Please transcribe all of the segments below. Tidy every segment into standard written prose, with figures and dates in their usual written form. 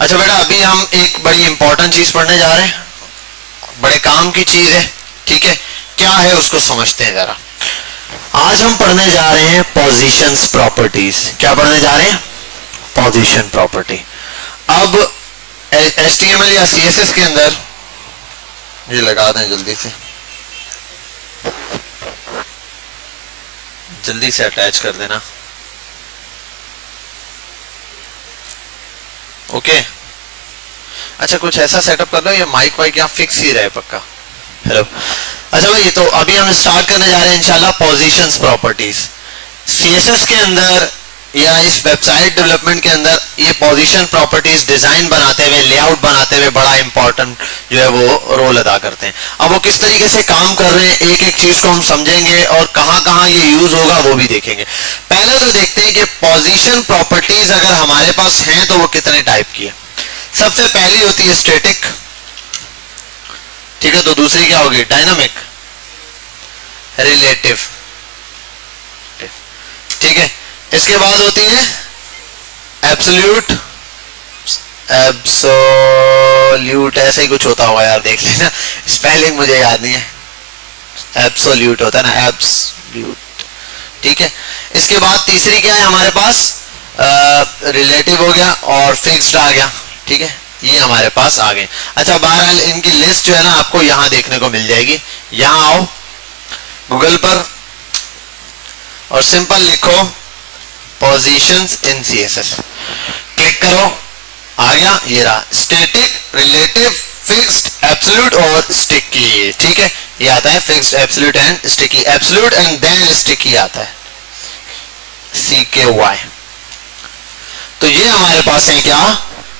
अच्छा बेटा, अभी हम एक बड़ी इंपॉर्टेंट चीज पढ़ने जा रहे हैं, बड़े काम की चीज है, ठीक है? क्या है उसको समझते हैं जरा। आज हम पढ़ने जा रहे हैं पोजीशंस प्रॉपर्टीज। क्या पढ़ने जा रहे हैं? Position property. अब HTML या CSS के अंदर ये लगा दें, जल्दी से अटैच कर देना। ओके अच्छा, कुछ ऐसा सेटअप कर लो, ये माइक वाइक यहाँ फिक्स ही रहे पक्का। हेलो, अच्छा भाई, तो अभी हम स्टार्ट करने जा रहे हैं इंशाल्लाह पोजीशंस प्रॉपर्टीज। CSS के अंदर या इस वेबसाइट डेवलपमेंट के अंदर ये पोजीशन प्रॉपर्टीज डिजाइन बनाते हुए, लेआउट बनाते हुए बड़ा इंपॉर्टेंट जो है वो रोल अदा करते हैं। अब वो किस तरीके से काम कर रहे हैं, एक एक चीज को हम समझेंगे और कहां कहां ये यूज होगा वो भी देखेंगे। पहले तो देखते हैं कि पोजीशन प्रॉपर्टीज अगर हमारे पास हैं तो वो कितने टाइप की है। सबसे पहली होती है स्टैटिक, ठीक है? तो दूसरी क्या होगी? डायनामिक, रिलेटिव, ठीक है? इसके बाद होती है एब्सोल्यूट, ऐसे ही कुछ होता होगा यार, देख लेना, स्पेलिंग मुझे याद नहीं है। एब्सोल्यूट होता है ना, एब्सोल्यूट, ठीक है? इसके बाद तीसरी क्या है हमारे पास? रिलेटिव हो गया और फिक्स्ड आ गया, ठीक है? ये हमारे पास आ गए। अच्छा, बहरहाल इनकी लिस्ट जो है ना आपको यहां देखने को मिल जाएगी। यहां आओ गूगल पर और सिंपल लिखो पोजीशंस इन CSS, क्लिक करो, आ गया, ये रहा। स्टैटिक, रिलेटिव, फिक्स्ड, एब्सोल्यूट और स्टिकी, ठीक है? ये आता है fixed, absolute and sticky. Absolute and then sticky आता है, CKY। तो ये हमारे पास है क्या?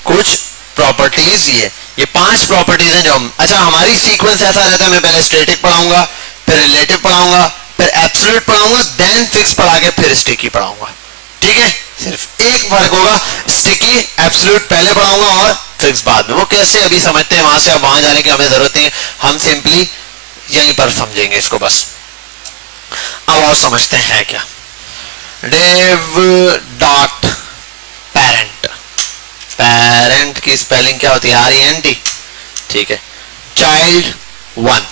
कुछ प्रॉपर्टीज। ये 5 प्रॉपर्टीज हैं जो हम, अच्छा हमारी सीक्वेंस ऐसा रहता है, मैं पहले स्टैटिक पढ़ाऊंगा, फिर रिलेटिव पढ़ाऊंगा, फिर एब्सोल्यूट पढ़ाऊंगा, देन फिक्स पढ़ा के फिर स्टिकी पढ़ाऊंगा, ठीक है? सिर्फ एक फर्क होगा, स्टिकी एब्सोल्यूट पहले पढ़ाऊंगा और फिक्स बाद में। वो कैसे अभी समझते हैं, वहां से अब वहां जाने की हमें जरूरत नहीं है, हम सिंपली यहीं पर समझेंगे इसको बस। अब और समझते हैं क्या। डेव डॉट पेरेंट, पेरेंट की स्पेलिंग क्या होती है? RENT, ठीक है? चाइल्ड 1,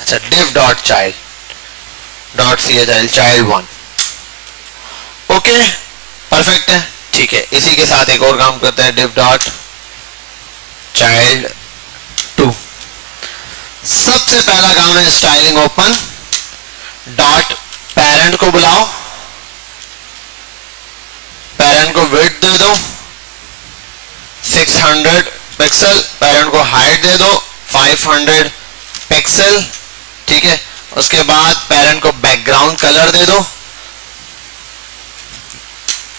अच्छा div dot child dot CHILD, child 1, okay perfect है, ठीक है? इसी के साथ एक और काम करते हैं, div डॉट चाइल्ड 2। सबसे पहला काम है स्टाइलिंग ओपन, डॉट पेरेंट को बुलाओ, पेरेंट को विड्थ दे दो 600 पिक्सल, पेरेंट को हाइट दे दो 500 पिक्सल, ठीक है? उसके बाद पेरेंट को बैकग्राउंड कलर दे दो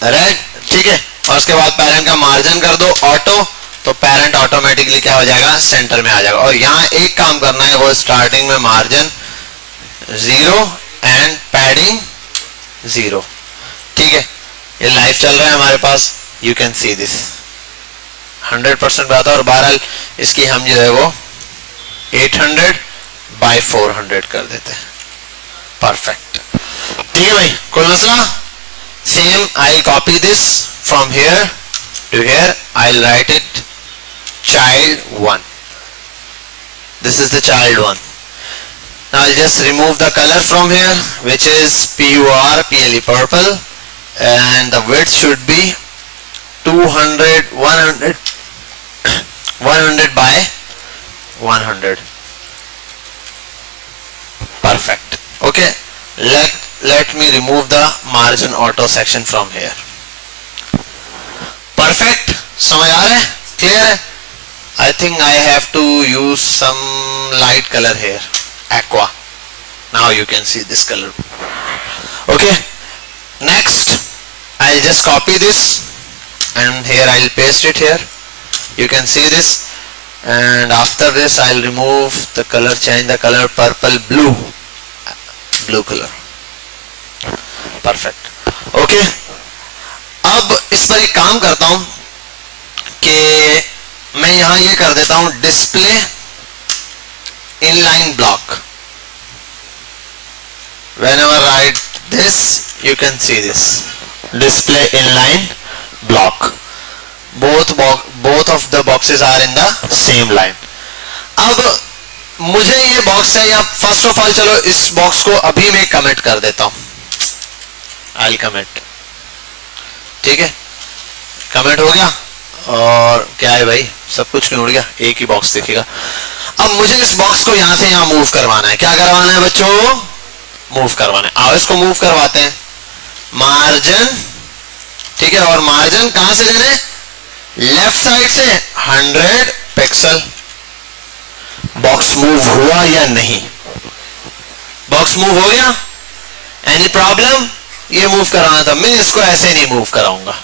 रेड, ठीक है? और उसके बाद पेरेंट का मार्जिन कर दो ऑटो, तो पेरेंट ऑटोमेटिकली क्या हो जाएगा? सेंटर में आ जाएगा। और यहां एक काम करना है, वो स्टार्टिंग में मार्जिन 0 एंड पैडिंग 0, ठीक है? ये लाइव चल रहा है हमारे पास, यू कैन सी दिस 100% पे आता है। और बहरहाल इसकी हम जो है वो 800 by 400 कर देते हैं, परफेक्ट, ठीक है भाई? कोई मसला? Same I copy this from here to here, I write it child 1, this is the child 1. Now I'll just remove the color from here, which is PURPLE, purple, and the width should be 200 100 by 100, perfect, okay? Let me remove the margin auto section from here, perfect। समझ आ रहा है? Clear है? I think I have to use some light color here, aqua. Now you can see this color, okay? Next I'll just copy this and here I'll paste it here, you can see this, and after this I'll remove the color, change the color purple, blue color, perfect, okay? अब इस पर एक काम करता हूं कि मैं यहां ये कर देता हूं, display inline block. Whenever I write this, you can see this display inline block. Both both of the boxes are in the same line. अब मुझे ये बॉक्स है, या फर्स्ट ऑफ ऑल चलो इस बॉक्स को अभी मैं कमेंट कर देता हूं. I'll comment. ठीक है, कमेंट हो गया. और क्या है भाई, सब कुछ क्यों उड़ गया, एक ही बॉक्स दिखेगा. अब मुझे इस बॉक्स को यहां से यहां मूव करवाना है. क्या करवाना है बच्चों, मूव करवाना है. आओ इसको मूव करवाते हैं. मार्जिन, ठीक है, और मार्जिन कहां से देने, लेफ्ट साइड से 100 पिक्सल. बॉक्स मूव हुआ या नहीं, बॉक्स मूव हो गया. एनी प्रॉब्लम, ये मूव कराना था. मैं इसको ऐसे नहीं मूव कराऊंगा.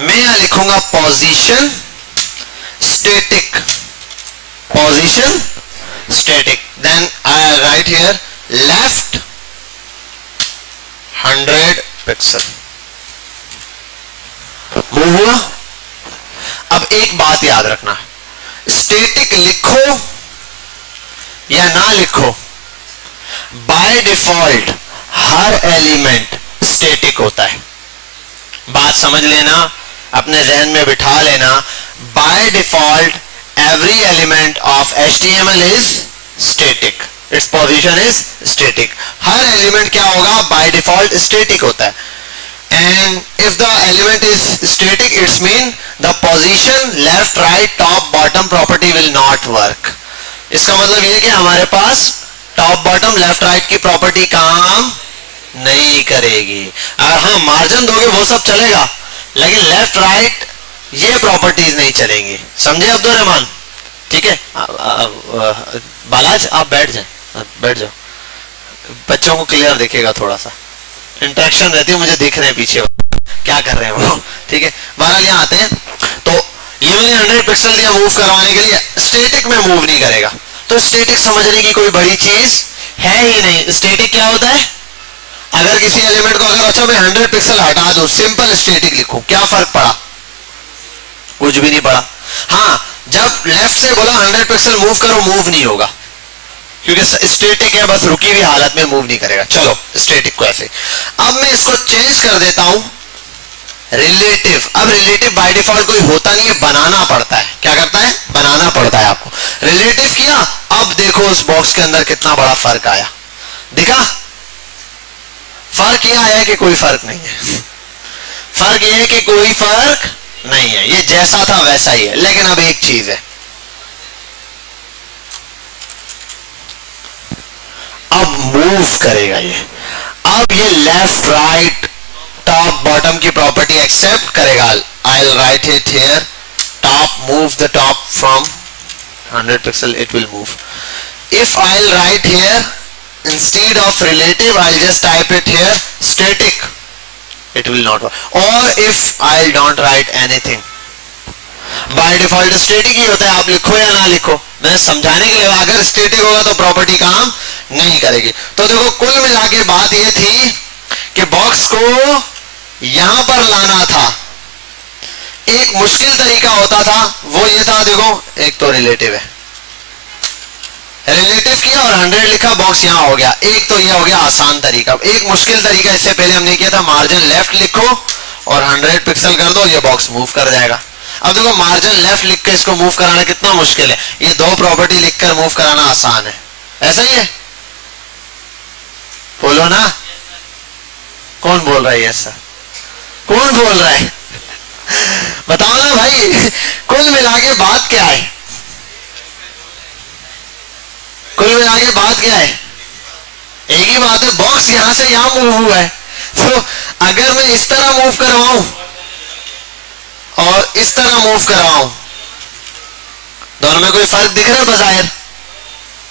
मैं यहां लिखूंगा position static, position static. Then I write here left 100 pixel. Move हुआ. अब एक बात याद रखना, स्टैटिक लिखो या ना लिखो, by default her element static होता है. बात समझ लेना, अपने जहन में बिठा लेना. By default every element of HTML is static, its position is static. Her element क्या होगा, बाय डिफॉल्ट स्टैटिक होता है. And if the element is static it's mean the position left right top bottom property will not work. इसका मतलब यह कि हमारे पास top bottom left right की प्रॉपर्टी काम नहीं करेगी. अगर हाँ मार्जिन दोगे वो सब चलेगा, लेकिन लेफ्ट राइट ये प्रॉपर्टीज नहीं चलेंगी. समझे अब्दुल रहमान? ठीक है, बालाज आप बैठ जाए, बैठ जाओ. बच्चों को क्लियर दिखेगा, थोड़ा सा इंटरेक्शन रहती है, मुझे दिख रहे हैं पीछे क्या कर रहे हैं वो. ठीक है, बहरहाल यहाँ आते हैं. तो ये मैंने 100 पिक्सल दिया मूव करवाने के लिए. स्टैटिक में मूव नहीं करेगा, तो स्टैटिक समझने की कोई बड़ी चीज है ही नहीं. स्टैटिक क्या होता है, अगर किसी एलिमेंट को, अगर अच्छा मैं 100 पिक्सल हटा दूं, सिंपल स्टैटिक लिखूं, क्या फर्क पड़ा, कुछ भी नहीं पड़ा. हाँ, जब लेफ्ट से बोला 100 पिक्सल मूव करो, मूव नहीं होगा, क्योंकि स्टैटिक है, बस रुकी हुई हालत में मूव नहीं करेगा. चलो स्टैटिक को ऐसे. अब मैं इसको चेंज कर देता हूं रिलेटिव. अब रिलेटिव बाय डिफॉल्ट कोई होता नहीं है, बनाना पड़ता है. क्या करता है, बनाना पड़ता है आपको. रिलेटिव किया, अब देखो उस बॉक्स के अंदर कितना बड़ा फर्क आया. दिखा फर्क? यह आया कि कोई फर्क नहीं है. फर्क यह है कि कोई फर्क नहीं है, ये जैसा था वैसा ही है. लेकिन अब एक चीज है, अब मूव करेगा ये. अब ये लेफ्ट राइट टॉप बॉटम की प्रॉपर्टी एक्सेप्ट करेगा. I will write it here, top move the top from 100 pixel, it will move. If I will write here instead of relative, I'll just type it here static, it will not work. Or if I don't write anything, by default static ही होता है, आप लिखो या ना लिखो. मैं समझाने के लिए, अगर static होगा तो प्रॉपर्टी काम नहीं करेगी. तो देखो कुल मिला के बात ये थी कि बॉक्स को यहां पर लाना था. एक मुश्किल तरीका होता था, वो ये था, देखो एक तो रिलेटिव है, रिलेटिव किया और 100 लिखा, बॉक्स यहां हो गया. एक तो ये हो गया आसान तरीका. एक मुश्किल तरीका इससे पहले हमने किया था, मार्जिन लेफ्ट लिखो और 100 पिक्सल कर दो, ये बॉक्स मूव कर जाएगा. अब देखो मार्जिन लेफ्ट लिख के इसको मूव कराना कितना मुश्किल है, ये दो प्रॉपर्टी लिखकर मूव कराना आसान है. ऐसा ही है, बोलो ना. कौन बोल रहा है ऐसा, कौन बोल रहा है, बताओ ना भाई. कुल मिला के बात क्या है, कुल मिला के बात क्या है, एक ही बात है. बॉक्स यहां से यहां मूव हुआ है, तो अगर मैं इस तरह मूव करवाऊं और इस तरह मूव करवाऊं, दोनों में कोई फर्क दिख रहा है? बज़ाहिर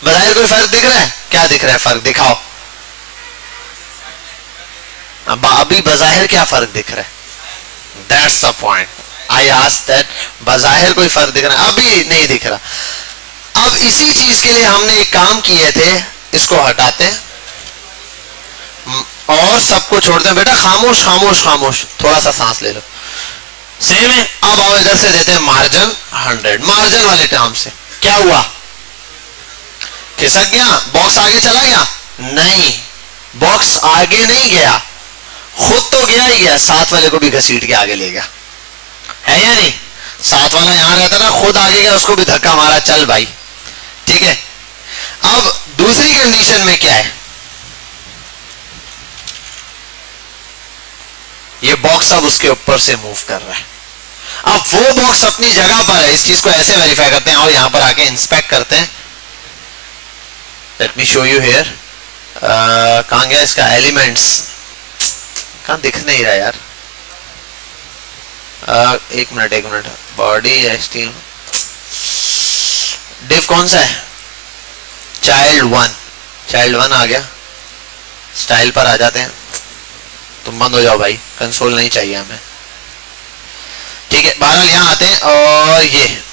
बज़ाहिर कोई फर्क दिख रहा है? क्या दिख रहा है, फर्क दिखाओ. अब अभी बज़ाहिर क्या फर्क दिख रहा है? That's the point. I asked that, बज़ाहिर कोई फर्क दिख रहा है? अभी नहीं दिख रहा. अब इसी चीज के लिए हमने एक काम किए थे, इसको हटाते हैं और सबको छोड़ते हैं. बेटा खामोश खामोश खामोश, थोड़ा सा सांस ले लो. सेम है. अब आओ इधर से देते हैं मार्जिन 100. मार्जिन वाले टर्म से क्या हुआ, खिसक गया, बॉक्स आगे चला गया? नहीं, बॉक्स आगे नहीं गया, खुद तो गया ही गया, साथ वाले को भी घसीट के आगे ले गया. है साथ वाला यहां रहता था, खुद आगे गया, उसको भी धक्का मारा, चल भाई, ठीक है। अब दूसरी कंडीशन में क्या है, ये बॉक्स अब उसके ऊपर से मूव कर रहा है। अब वो बॉक्स अपनी जगह पर है, इस चीज को ऐसे वेरीफाई करते हैं और यहां पर आके इंस्पेक्ट करते हैं। Late me show you here, कहां गया इसका एलिमेंट्स, कहां दिख नहीं रहा यार, एक मिनट, बॉडी एसटीएम डिव कौन सा है, चाइल्ड वन आ गया। स्टाइल पर आ जाते हैं, तुम बंद हो जाओ भाई, कंसोल नहीं चाहिए हमें, ठीक है। बहरहाल यहां आते हैं और ये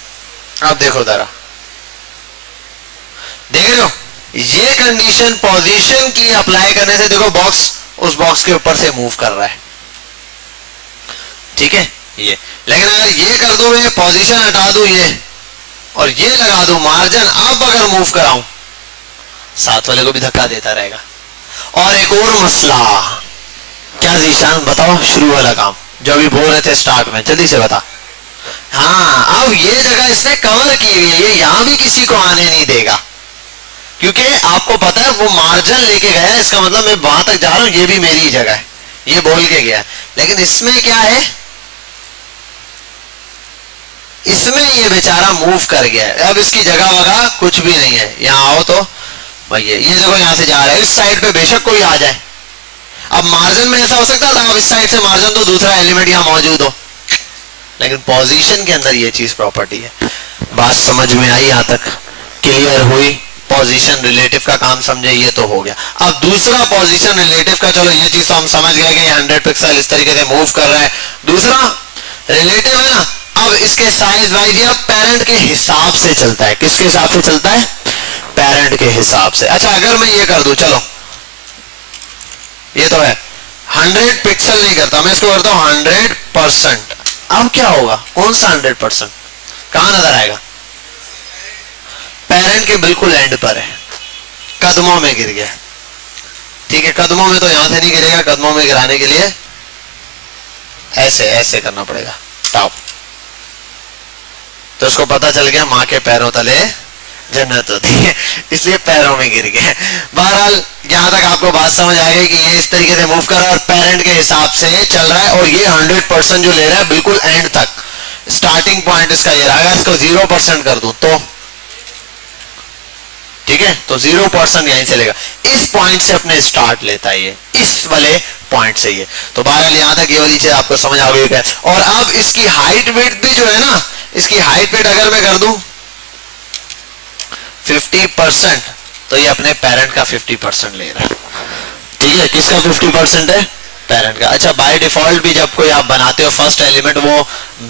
अब देखो जरा, देख रहे हो, ये कंडीशन पोजीशन की अप्लाई करने से देखो बॉक्स उस बॉक्स के ऊपर से मूव कर रहा है, ठीक है ये। लेकिन अगर ये कर दूं मैं, पोजीशन हटा दूं ये और ये लगा दूं मार्जिन, अब अगर मूव कराऊं साथ वाले को भी धक्का देता रहेगा। और एक और मसला, क्या जीशान बताओ, शुरू वाला काम जो अभी बोल रहे थे स्टार्ट में, जल्दी से बता। हाँ, अब ये जगह इसने कवर की हुई है, ये यहां भी किसी को आने नहीं देगा, क्योंकि आपको पता है वो मार्जिन लेके गया है, इसका मतलब मैं वहां तक जा रहा हूं, ये भी मेरी जगह है, ये बोल के गया। लेकिन इसमें क्या है, इसमें ये बेचारा मूव कर गया है, अब इसकी जगह वगैरह कुछ भी नहीं है। यहां आओ तो भाई ये देखो यहां से जा रहा है, इस साइड पे बेशक कोई आ जाए। अब मार्जिन में ऐसा हो सकता था, अब इस साइड से मार्जिन तो दूसरा एलिमेंट यहां मौजूद हो, लेकिन पोजीशन के अंदर ये चीज प्रॉपर्टी है। बात समझ में आई, यहां तक क्लियर हुई? पोजीशन रिलेटिव का काम समझे, ये तो हो गया। अब दूसरा पोजीशन रिलेटिव का, चलो ये चीज तो हम समझ गए कि 100 पिक्सल इस तरीके से मूव कर रहा है। दूसरा रिलेटिव है ना, अब इसके साइज वाइज या पेरेंट के हिसाब से चलता है। किसके हिसाब से चलता है? पेरेंट के हिसाब से। अच्छा, अगर मैं ये कर दूं, चलो ये तो है 100 पिक्सल नहीं करता, मैं इसको करता हूं 100%। अब क्या होगा? कौन सा 100%? कहां नजर आएगा? पेरेंट के बिल्कुल एंड पर है, कदमों में गिर गया, ठीक है। कदमों में तो यहां से नहीं गिरेगा, कदमों में गिराने के लिए ऐसे ऐसे करना पड़ेगा, टॉप। तो उसको पता चल गया मां के पैरों तले जन्नत होती है, इसलिए पैरों में गिर गए। बहरहाल यहां तक आपको बात समझ आ गई कि ये इस तरीके से मूव कर रहा है और पेरेंट के हिसाब से चल रहा है, और ये 100% जो ले रहा है बिल्कुल एंड तक, स्टार्टिंग पॉइंट इसका ये रहा। अगर इसको 0% कर दूं तो ठीक है, तो 0% यहीं से लेगा, इस पॉइंट से अपने स्टार्ट लेता है ये, इस वाले पॉइंट से ये। तो बहरहाल यहां तक ये वाली चीज आपको समझ आ गई है। और अब इसकी हाइट विड्थ भी जो है ना, इसकी हाइट विड्थ अगर मैं कर दूं 50%, तो ये अपने पेरेंट का 50% ले रहा है, ठीक है। किसका 50% है? पेरेंट का। अच्छा, बाय डिफॉल्ट भी जब कोई आप बनाते हो फर्स्ट एलिमेंट, वो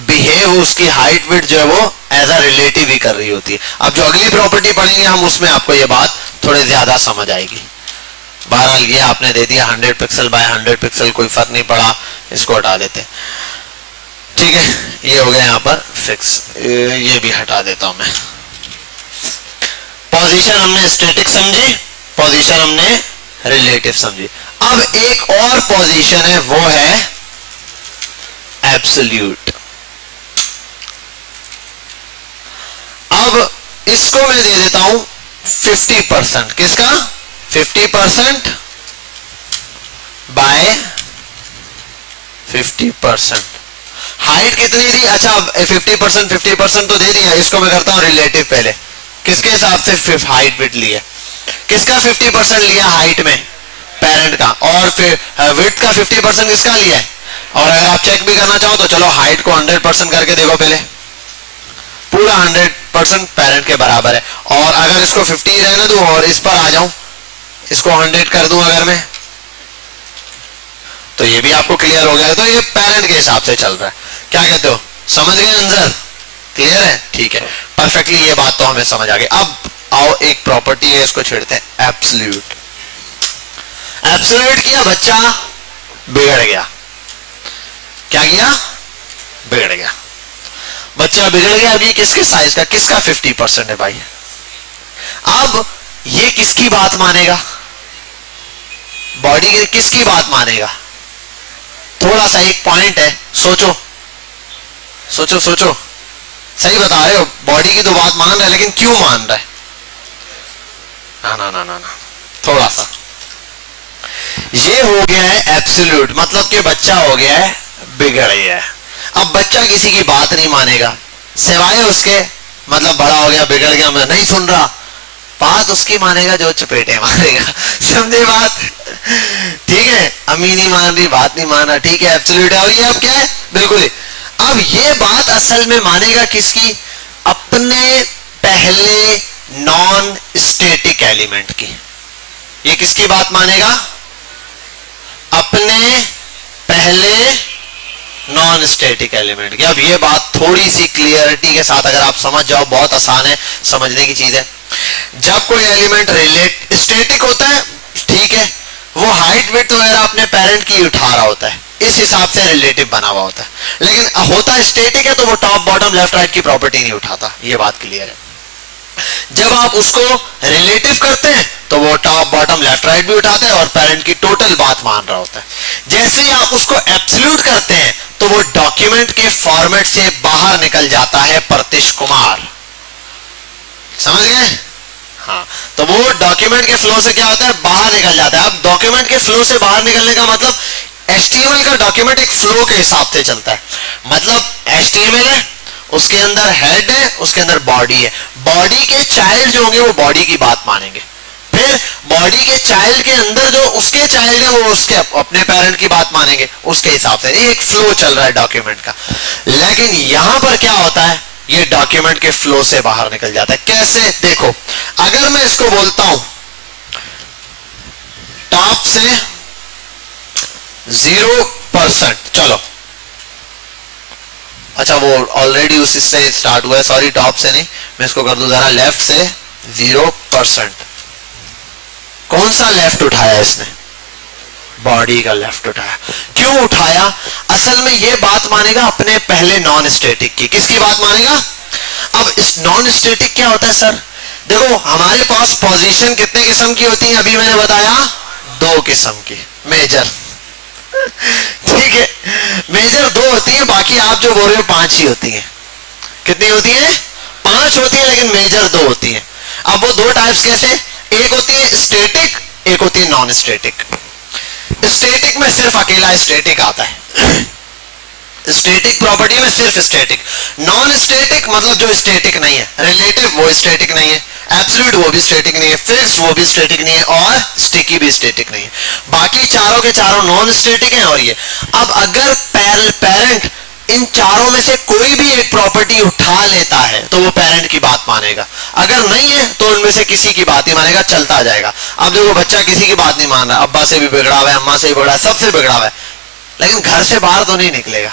बिहेव उसकी हाइट विड्थ जो है वो एज अ रिलेटिव ही कर रही होती है। अब जो अगली प्रॉपर्टी पढ़ेंगे हम, उसमें आपको ये बात थोड़ी ज्यादा समझ आएगी। बहरहाल ये आपने दे दिया 100 पिक्सल बाय 100 पिक्सल, कोई फर्क नहीं पड़ा, इसको हटा देते, ठीक है। ये हो गया यहाँ पर फिक्स, ये भी हटा देता हूं मैं। पोजीशन हमने स्टैटिक समझी, पोजीशन हमने रिलेटिव समझी। अब एक और पोजीशन है, वो है एब्सोल्यूट। अब इसको मैं दे देता हूं 50%। किसका? 50% बाय 50%। हाइट कितनी दी? अच्छा, 50% तो दे दिया, इसको मैं करता हूं रिलेटिव पहले। किसके हिसाब से हाइट विड्थ लिया? किसका 50% लिया हाइट में? पेरेंट का। और फिर विड्थ का 50% किसका लिया है? और अगर आप चेक भी करना चाहो तो चलो हाइट को 100% करके देखो पहले, पूरा 100% पेरेंट के बराबर है। और अगर इसको 50 रहने दूं और इस पर आ जाऊं, इसको 100 कर दूं अगर मैं, तो ये भी आपको क्लियर हो गया। तो ये पेरेंट के हिसाब से चल रहा है। क्या कहते हो? समझ गए आंसर? क्लियर है? ठीक है, परफेक्टली ये बात तो हमें समझ आ गई। अब आओ, एक प्रॉपर्टी है, इसको छेड़ते हैं, एब्सोल्यूट। एब्सोल्यूट किया, बच्चा बिगड़ गया। क्या किया? बिगड़ गया, बच्चा बिगड़ गया। अब ये किसके साइज का? किसका 50% है भाई? अब ये किसकी बात मानेगा? बॉडी की किसकी बात मानेगा? थोड़ा सा एक पॉइंट है, सोचो सोचो सोचो। सही बता रहे हो, बॉडी की तो बात मान रहे, लेकिन क्यों मान रहे? ना ना ना ना ना, थोड़ा सा। ये हो गया है एब्सोल्यूट, मतलब कि बच्चा हो गया है बिगड़ गया है। अब बच्चा किसी की बात नहीं मानेगा सिवाय उसके, मतलब बड़ा हो गया बिगड़ गया, मैं नहीं सुन रहा, बात उसकी मानेगा जो चपेटे मारेगा। समझे बात? ठीक है, अम्मी नहीं मान रही, बात नहीं मान रहा, ठीक है एब्सोल्यूट है। और ये अब क्या है? बिल्कुल। अब ये बात असल में मानेगा किसकी? अपने पहले नॉन स्टैटिक एलिमेंट की। ये किसकी बात मानेगा? अपने पहले नॉन स्टैटिक एलिमेंट की। अब ये बात थोड़ी सी क्लियरिटी के साथ अगर आप समझ जाओ, बहुत आसान है, समझने की चीज है। जब कोई एलिमेंट रिलेट स्टैटिक होता है, ठीक है, वो हाइट विड्थ वगैरह अपने पेरेंट की उठा रहा होता है, इस हिसाब से रिलेटिव बना हुआ होता है। लेकिन होता स्टैटिक है तो वो टॉप बॉटम लेफ्ट राइट की प्रॉपर्टी नहीं उठाता, ये बात क्लियर है। जब आप उसको रिलेटिव करते हैं तो वो टॉप बॉटम लेफ्ट राइट भी उठाता है और पेरेंट की टोटल बात मान रहा होता है। जैसे ही आप उसको एब्सोल्यूट करते हैं तो वो डॉक्यूमेंट के फॉर्मेट से बाहर निकल जाता है। प्रतीश कुमार, समझ गए? हाँ, तो वो डॉक्यूमेंट के फ्लो से क्या होता है? बाहर निकल जाता है। अब डॉक्यूमेंट के फ्लो से बाहर निकलने का मतलब, HTML का डॉक्यूमेंट एक फ्लो के हिसाब से चलता है। मतलब HTML है, उसके अंदर हेड है, उसके अंदर बॉडी है, बॉडी के चाइल्ड जो होंगे वो बॉडी की बात मानेंगे, फिर बॉडी के चाइल्ड के अंदर जो उसके चाइल्ड है वो उसके अपने पेरेंट की बात मानेंगे, उसके हिसाब से। ये एक फ्लो चल रहा है डॉक्यूमेंट का। लेकिन यहां पर क्या होता है? ये डॉक्यूमेंट के फ्लो से बाहर निकल जाता है। कैसे? देखो, अगर मैं इसको बोलता हूं टॉप से 0%, चलो अच्छा वो ऑलरेडी उसी से स्टार्ट हुआ है, सॉरी, टॉप से नहीं, मैं इसको कर दूं जरा लेफ्ट से 0%। कौन सा लेफ्ट उठाया इसने? बॉडी का लेफ्ट उठाया। क्यों उठाया? असल में ये बात मानेगा अपने पहले नॉन स्टैटिक की। किसकी बात मानेगा? अब इस नॉन स्टैटिक क्या होता है सर? देखो, हमारे पास पोजीशन कितने किस्म की होती है? अभी मैंने बताया 2 किस्म की मेजर। ठीक है, मेजर 2 होती है, बाकी आप जो बोल रहे हो 5 ही होती है। कितनी होती है? 5 होती है, लेकिन मेजर 2 होती है। अब वो 2 टाइप्स कैसे? एक होती है स्टैटिक, एक होती है नॉन स्टैटिक। स्टैटिक में सिर्फ अकेला स्टैटिक आता है, स्टैटिक प्रॉपर्टी में सिर्फ स्टैटिक। नॉन स्टैटिक मतलब जो स्टैटिक नहीं है, रिलेटिव वो स्टैटिक नहीं है, एब्सोल्यूट वो भी स्टैटिक नहीं है, फिक्स वो भी स्टैटिक नहीं है, और स्टिकी भी स्टैटिक नहीं है। बाकी चारों के चारों नॉन स्टैटिक हैं। और ये अब अगर पेरेंट इन चारों में से कोई भी एक प्रॉपर्टी उठा लेता है तो वो पेरेंट की बात मानेगा, अगर नहीं है तो उनमें से किसी की बात ही मानेगा, चलता जाएगा। अब देखो, बच्चा किसी की बात नहीं मान रहा, अब्बा से भी बिगड़ा हुआ है, अम्मा से भी बिगड़ा है, सबसे बिगड़ा हुआ है, लेकिन घर से बाहर तो नहीं निकलेगा।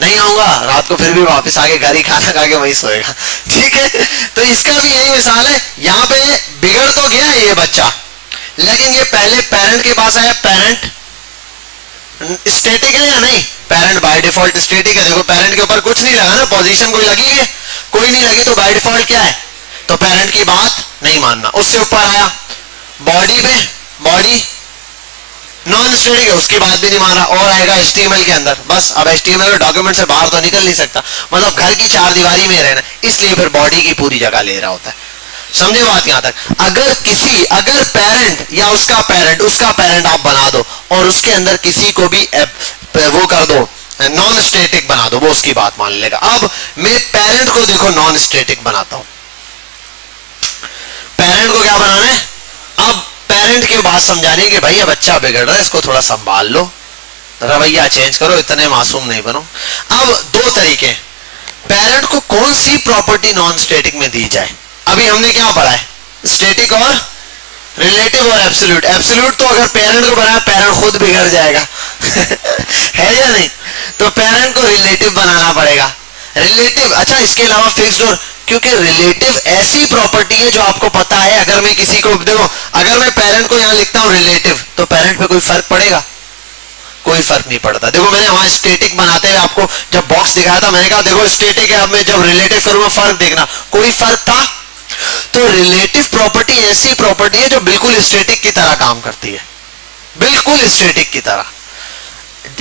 नहीं आऊंगा रात को, फिर भी वापस आके घर ही खाना खा के वहीं सोएगा। ठीक है, तो इसका भी यही मिसाल है। यहाँ पे बिगड़ तो गया है ये बच्चा, लेकिन ये पहले पेरेंट के पास आया। पेरेंट स्टैटिक है या नहीं? पेरेंट बाय डिफॉल्ट स्टैटिक है। देखो, पेरेंट के ऊपर कुछ नहीं लगा ना, पोजीशन कोई लगी है? कोई नहीं लगी, तो बाय डिफॉल्ट क्या है? तो पेरेंट की बात नहीं मानना। उससे ऊपर आया बॉडी पे, बॉडी नॉन स्टैटिक है, उसकी बात भी नहीं माना। और आएगा HTML के अंदर, बस अब HTML डॉक्यूमेंट से बाहर तो निकल नहीं सकता, मतलब घर की 4 दीवारी में रहना, इसलिए फिर बॉडी की पूरी जगह ले रहा होता है। समझे बात यहां तक? अगर पेरेंट या उसका पेरेंट आप बना दो और उसके अंदर किसी को भी वो कर दो, नॉन स्टैटिक बना दो, वो उसकी बात मान लेगा। अब मैं पेरेंट को देखो नॉन स्टैटिक बनाता हूं, पेरेंट को क्या बनाना है? अब पेरेंट की बात समझाने कि भैया बच्चा बिगड़ रहा है, इसको थोड़ा संभाल लो, रवैया चेंज करो, इतने मासूम नहीं बनो। अब 2 तरीके, पेरेंट को कौन सी प्रॉपर्टी नॉन स्टैटिक में दी जाए? अभी हमने क्या पढ़ा है? स्टैटिक और रिलेटिव और एब्सोल्यूट। एब्सोल्यूट तो अगर पेरेंट को बनाया, पेरेंट खुद बिगड़ जाएगा। है या नहीं? तो पेरेंट को रिलेटिव बनाना पड़ेगा। रिलेटिव, अच्छा इसके अलावा फिक्स्ड और, क्योंकि रिलेटिव ऐसी प्रॉपर्टी है जो आपको पता है, अगर मैं किसी को देखो, अगर मैं पेरेंट को यहां लिखता हूं रिलेटिव, तो पेरेंट पे कोई फर्क पड़ेगा? कोई फर्क नहीं पड़ता। देखो, मैंने वहां स्टैटिक बनाते हुए आपको जब बॉक्स दिखाया था, मैंने कहा देखो स्टैटिक है, अब मैं जब रिलेटिव करूंगा फर्क देखना, कोई फर्क था? तो रिलेटिव प्रॉपर्टी ऐसी प्रॉपर्टी है जो बिल्कुल स्टैटिक की तरह काम करती है, बिल्कुल स्टैटिक की तरह।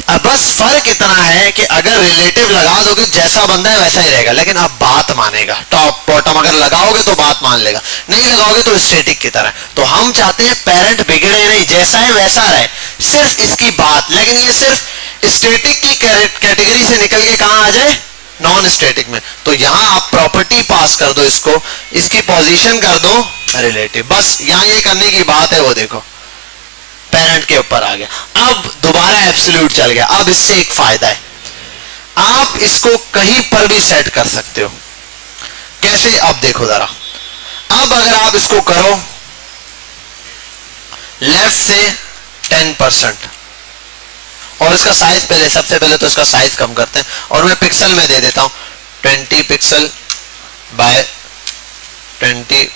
अब बस फर्क इतना है कि अगर रिलेटिव लगा दोगे जैसा बंदा है वैसा ही रहेगा, लेकिन अब बात मानेगा। टॉप बॉटम अगर लगाओगे तो बात मान लेगा, नहीं लगाओगे तो स्टैटिक की तरह। तो हम चाहते हैं पेरेंट बिगड़े नहीं, जैसा है वैसा रहे, सिर्फ इसकी बात। लेकिन ये सिर्फ स्टैटिक की कैटेगरी से निकल के कहां आ जाए, नॉन स्टैटिक में। तो यहां आप प्रॉपर्टी पास कर दो, इसको इसकी पोजीशन कर दो रिलेटिव। बस यहां ये करने की बात है, वो देखो पेरेंट के ऊपर आ गया। अब दोबारा एब्सोल्यूट चल गया। अब इससे एक फायदा है, आप इसको कहीं पर भी सेट कर सकते हो। कैसे, अब देखो जरा। अब अगर आप इसको करो लेफ्ट से 10% और इसका साइज पहले, सबसे पहले तो इसका साइज कम करते हैं और मैं पिक्सल में दे देता हूं 20 पिक्सल बाय 20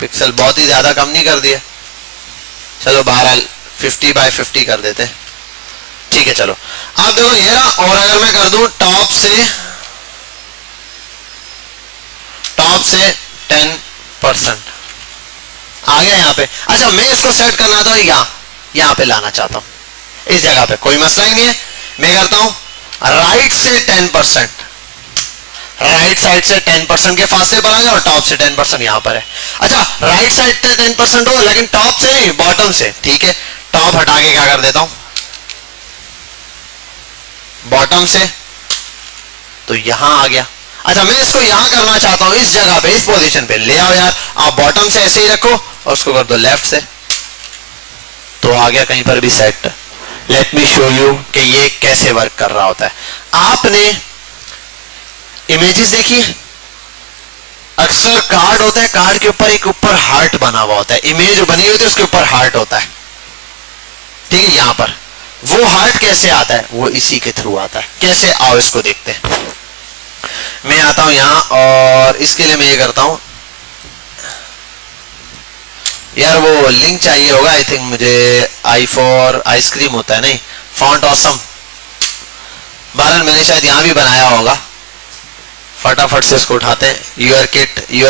पिक्सल। बहुत ही ज्यादा कम नहीं कर दिया, चलो बहरहाल 50 बाय 50 कर देते हैं, ठीक है। चलो अब देखो ये रहा। और अगर मैं कर दूं टॉप से 10% आ गया यहां पे। अच्छा, मैं इसको सेट करना तो यहां पे लाना चाहता हूं, इस जगह पे, कोई मसला ही नहीं है। मैं करता हूं राइट से 10%, राइट साइड से 10% के फासले पर आ गया और टॉप से 10% यहां पर है। अच्छा, राइट साइड से 10% हो, लेकिन टॉप से नहीं, बॉटम से, ठीक है। टॉप हटा के क्या कर देता हूं, बॉटम से, तो यहां आ गया। अच्छा, मैं इसको यहां करना चाहता हूं, इस जगह पे, इस पोजीशन पे ले आओ यार। आप बॉटम से ऐसे ही रखो और उसको कर दो लेफ्ट से, तो आ गया कहीं पर भी set. Late me show you कि ये कैसे वर्क कर रहा होता है। आपने इमेजेस देखिए, अक्सर कार्ड होता है, कार्ड के ऊपर एक ऊपर हार्ट बना हुआ होता है, इमेज बनी हुई होती है उसके ऊपर हार्ट होता है, ठीक है। यहां पर वो हार्ट कैसे आता है, वो इसी के थ्रू आता है। कैसे, आओ इसको देखते हैं। मैं आता हूं यहां और इसके लिए मैं ये करता हूं यार, वो लिंक चाहिए होगा आई थिंक मुझे, आई फॉर आइसक्रीम होता है, नहीं, फॉन्ट ऑसम। बहरहाल मैंने शायद यहां भी बनाया होगा, फटाफट से इसको उठाते हैं। यूर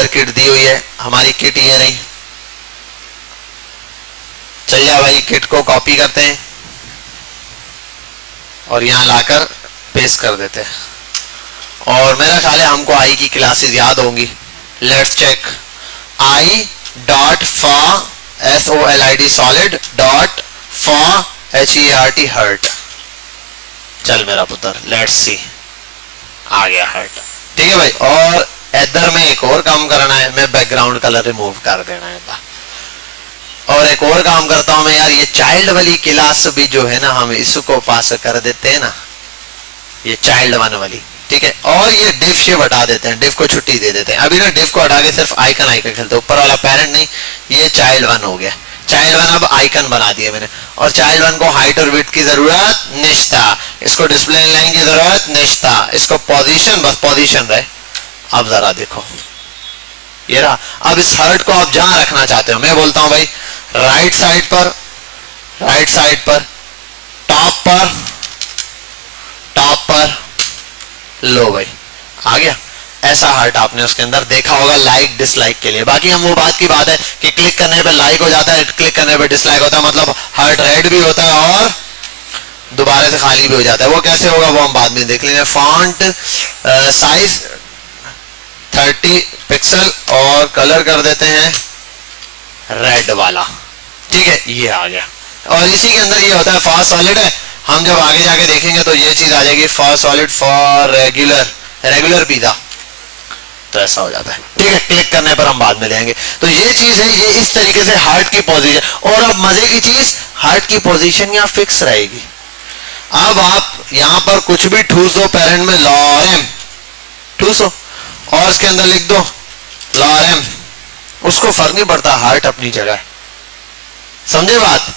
किट दी हुई है, हमारी किट ये रही। चल जा भाई, किट को कॉपी करते हैं और यहां लाकर पेस्ट कर देते हैं। और मेरा ख्याल है हमको आई की क्लासेस याद होंगी। लेट्स चेक आई डॉट फॉ SOLID सॉलिड डॉट फॉ HERT हर्ट। चल मेरा पुत्र, लेट्स सी, आ गया हर्ट, ठीक है भाई। और इधर में एक और काम करना है, मैं बैकग्राउंड कलर रिमूव कर देना है। और एक और काम करता हूं मैं यार, ये चाइल्ड वाली क्लास भी जो है ना, हम इसको पास कर देते हैं ना, ये चाइल्ड 1 वाली, ठीक है। और ये डिफ शिव हटा देते हैं, डिफ को छुट्टी दे देते हैं। अभी ना डिफ को हटा के सिर्फ आइकन खेलते, ऊपर वाला पेरेंट नहीं, ये चाइल्ड 1 हो गया। चाइल्ड 1 अब आइकन बना दिया मैंने। और चाइल्ड 1 को हाइट और विड्थ की जरूरत नहीं था, इसको डिस्प्ले लाइन की जरूरत नहीं था, इसको पोजीशन, बस पोजीशन रहे। अब जरा देखो ये रहा। अब इस हर्ट को आप जहां रखना चाहते हो, मैं बोलता हूं भाई राइट साइड पर, टॉप पर, लो भाई, आ गया। ऐसा हार्ट आपने उसके अंदर देखा होगा लाइक डिसलाइक के लिए। बाकी हम वो बात की बात है कि क्लिक करने पे लाइक हो जाता है, क्लिक करने पे डिसलाइक होता है, मतलब हार्ट रेड भी होता है और दोबारा से खाली भी हो जाता है। वो कैसे होगा वो हम बाद में देख लेंगे। फॉन्ट साइज 30 पिक्सल और कलर कर देते हैं रेड वाला, ठीक है, ये आ गया। और इसी के अंदर ये होता है फॉर सॉलिड है। हम जब आगे जाके देखेंगे तो ये चीज आ जाएगी for solid for regular pizza, तो ऐसा हो जाता है, ठीक है। क्लिक करने पर हम बाद में लेंगे। तो ये चीज है, ये इस तरीके से हार्ट की पोजीशन। और अब मजे की चीज, हार्ट की पोजीशन यहाँ फिक्स रहेगी। अब आप यहां पर कुछ भी ठूस दो, पेरेंट में लॉरेम ठूसो और इसके अंदर लिख दो लॉरेम, उसको फर्क नहीं पड़ता, हार्ट अपनी जगह है। समझे बात?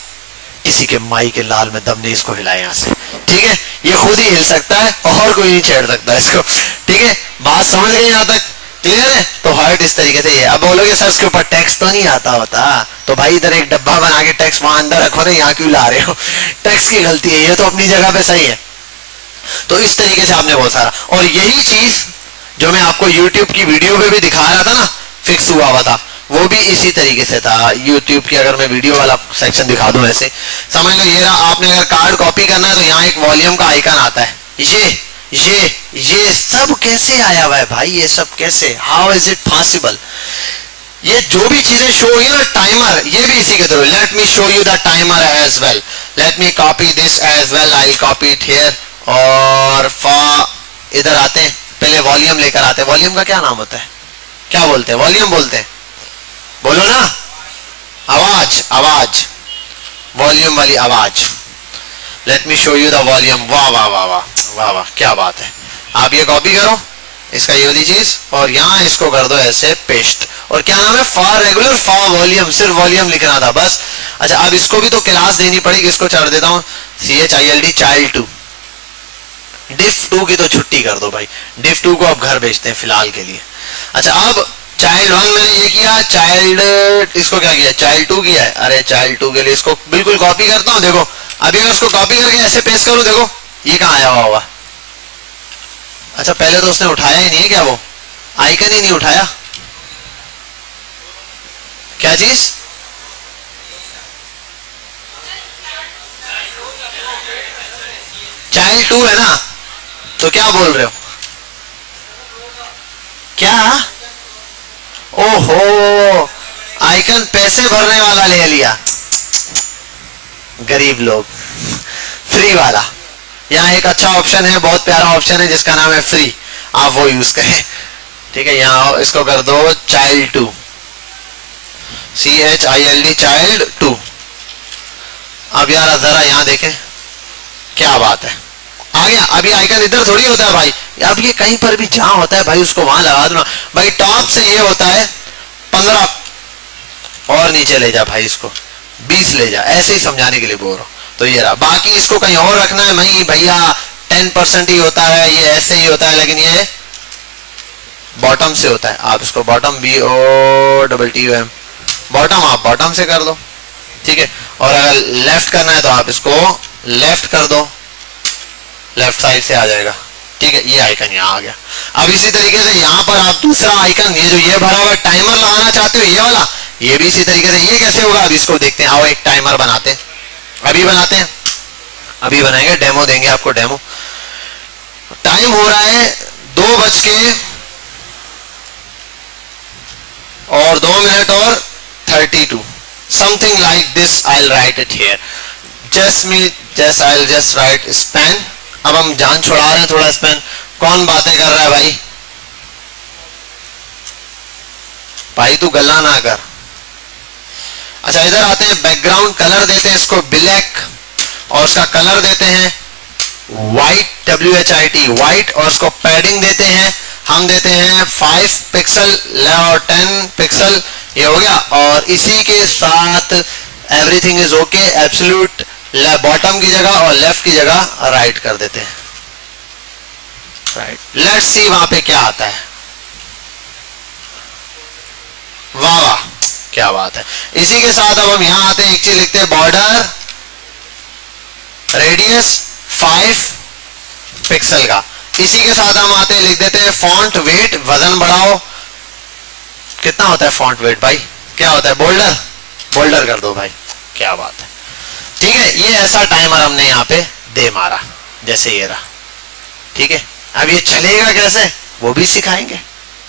किसी के माई के लाल में दम नहीं इसको हिलाए यहां से, ठीक है। ये खुद ही हिल सकता है और कोई नहीं छेड़ सकता इसको, ठीक है। बात समझ गए यहां तक? क्लियर है? तो हार्ट इस तरीके से ये। अब बोलोगे सर इसके ऊपर टैक्स तो नहीं आता होता, तो भाई इधर एक डब्बा बना के टैक्स वहां अंदर रखो ना, यहाँ क्यों ला रहे हो? टैक्स की गलती है, ये तो अपनी जगह पे सही है। तो इस तरीके से आपने बहुत सारा, और यही चीज जो मैं आपको YouTube की वीडियो पे भी दिखा रहा था ना, फिक्स हुआ था, वो भी इसी तरीके से था। यूट्यूब की अगर मैं वीडियो वाला सेक्शन दिखा दूं ऐसे, समझ लो ये रहा, आपने अगर कार्ड कॉपी करना है तो यहाँ एक वॉल्यूम का आइकन आता है। ये सब कैसे आया हुआ है भाई, ये सब कैसे, हाउ इज इट पॉसिबल? ये जो भी चीजें शो हुई ना, टाइमर, ये भी इसी के through. Let me show you the timer as well, let me copy this as well, I copy it here. और इधर आते हैं, पहले वॉल्यूम लेकर आते हैं। वॉल्यूम का क्या नाम होता है, क्या बोलते हैं? वॉल्यूम बोलते हैं, बोलो ना, आवाज, आवाज, वॉल्यूम वाली आवाज। Late me show you the volume. वाह वाह वाह वाह वाह वाह, क्या बात है। आप ये कॉपी करो इसका ये वाली चीज, और यहाँ इसको कर दो ऐसे पेस्ट। और क्या नाम है? फॉर रेगुलर, फॉर वॉल्यूम, सिर्फ वॉल्यूम लिखना था बस। अच्छा, अब इसको भी तो क्लास देनी पड़ेगी, इसको चढ़ देता हूँ child, child 2। diff 2 की तो छुट्टी कर दो भाई, diff 2 को अब घर भेजते हैं फिलहाल के लिए। अच्छा, अब child 1 मैंने ये किया, child, इसको क्या किया, child 2 किया है। अरे child 2 के लिए इसको बिल्कुल कॉपी करता हूँ। देखो अभी मैं उसको कॉपी करके ऐसे पेस्ट करूं, देखो ये कहाँ आया हुआ होगा। अच्छा, पहले तो उसने उठाया ही नहीं है क्या, वो आइकन ही नहीं उठाया, क्या चीज? चाइल्ड 2 है ना, तो क्या बोल रहे हो, क्या? ओहो, आइकन पैसे भरने वाला ले लिया, गरीब लोग, फ्री वाला। यहाँ एक अच्छा ऑप्शन है, बहुत प्यारा ऑप्शन है जिसका नाम है फ्री, आप वो यूज करें। ठीक है, यहाँ इसको कर दो child 2, child, child 2। अब यार जरा यहाँ देखें, क्या बात है, आ गया। अभी आइकन इधर थोड़ी होता है भाई, अब ये कहीं पर भी जहां होता है भाई उसको वहां लगा दो भाई। टॉप से ये होता है 15, और नीचे ले जा भाई, इसको 20 ले जा, ऐसे ही समझाने के लिए बोल रहा हूं। तो ये रहा, बाकी इसको कहीं और रखना है नहीं भैया, 10% ही होता है, ये ऐसे ही होता है, लेकिन ये बॉटम से होता है। आप इसको बॉटम, BOTTOM, बॉटम, आप बॉटम से कर दो, ठीक है। और अगर लेफ्ट करना है तो आप इसको लेफ्ट कर दो, लेफ्ट साइड से आ जाएगा, ठीक है। ये आइकन यहाँ आ गया। अब इसी तरीके से यहाँ पर आप दूसरा आइकन, ये जो ये भरा हुआ टाइमर लगाना चाहते हो, ये वाला, ये भी इसी तरीके से। ये कैसे होगा, अब इसको देखते हैं। आओ एक टाइमर बनाते हैं, अभी बनाते हैं, अभी बनाएंगे, डेमो देंगे आपको, डेमो। टाइम हो रहा है 2:02 something like this. I will write it here, I will just right span. अब हम जान छुड़ा रहे हैं थोड़ा स्पैन। कौन बातें कर रहा है भाई? भाई तू गल्ला ना कर। अच्छा, इधर आते हैं, बैकग्राउंड कलर देते हैं इसको ब्लैक, और उसका कलर देते हैं व्हाइट, WHIT व्हाइट, और उसको पैडिंग देते हैं, हम देते हैं 5 पिक्सल और 10 पिक्सल, ये हो गया। और इसी के साथ everything is okay, absolute bottom की जगह और लेफ्ट की जगह राइट कर देते हैं, राइट। लेट्स सी वहां पे क्या आता है। वाह वाह, क्या बात है। इसी के साथ अब हम यहां आते हैं, एक चीज लिखते हैं, बॉर्डर रेडियस 5 पिक्सल का। इसी के साथ हम आते हैं, लिख देते हैं फॉन्ट वेट, वजन बढ़ाओ। कितना होता है फॉन्ट वेट भाई, क्या होता है? बोल्डर, बोल्डर कर दो भाई, क्या बात है, ठीक है। ये ऐसा टाइमर हमने यहाँ पे दे मारा, जैसे ये रहा, ठीक है। अब ये चलेगा कैसे, वो भी सिखाएंगे,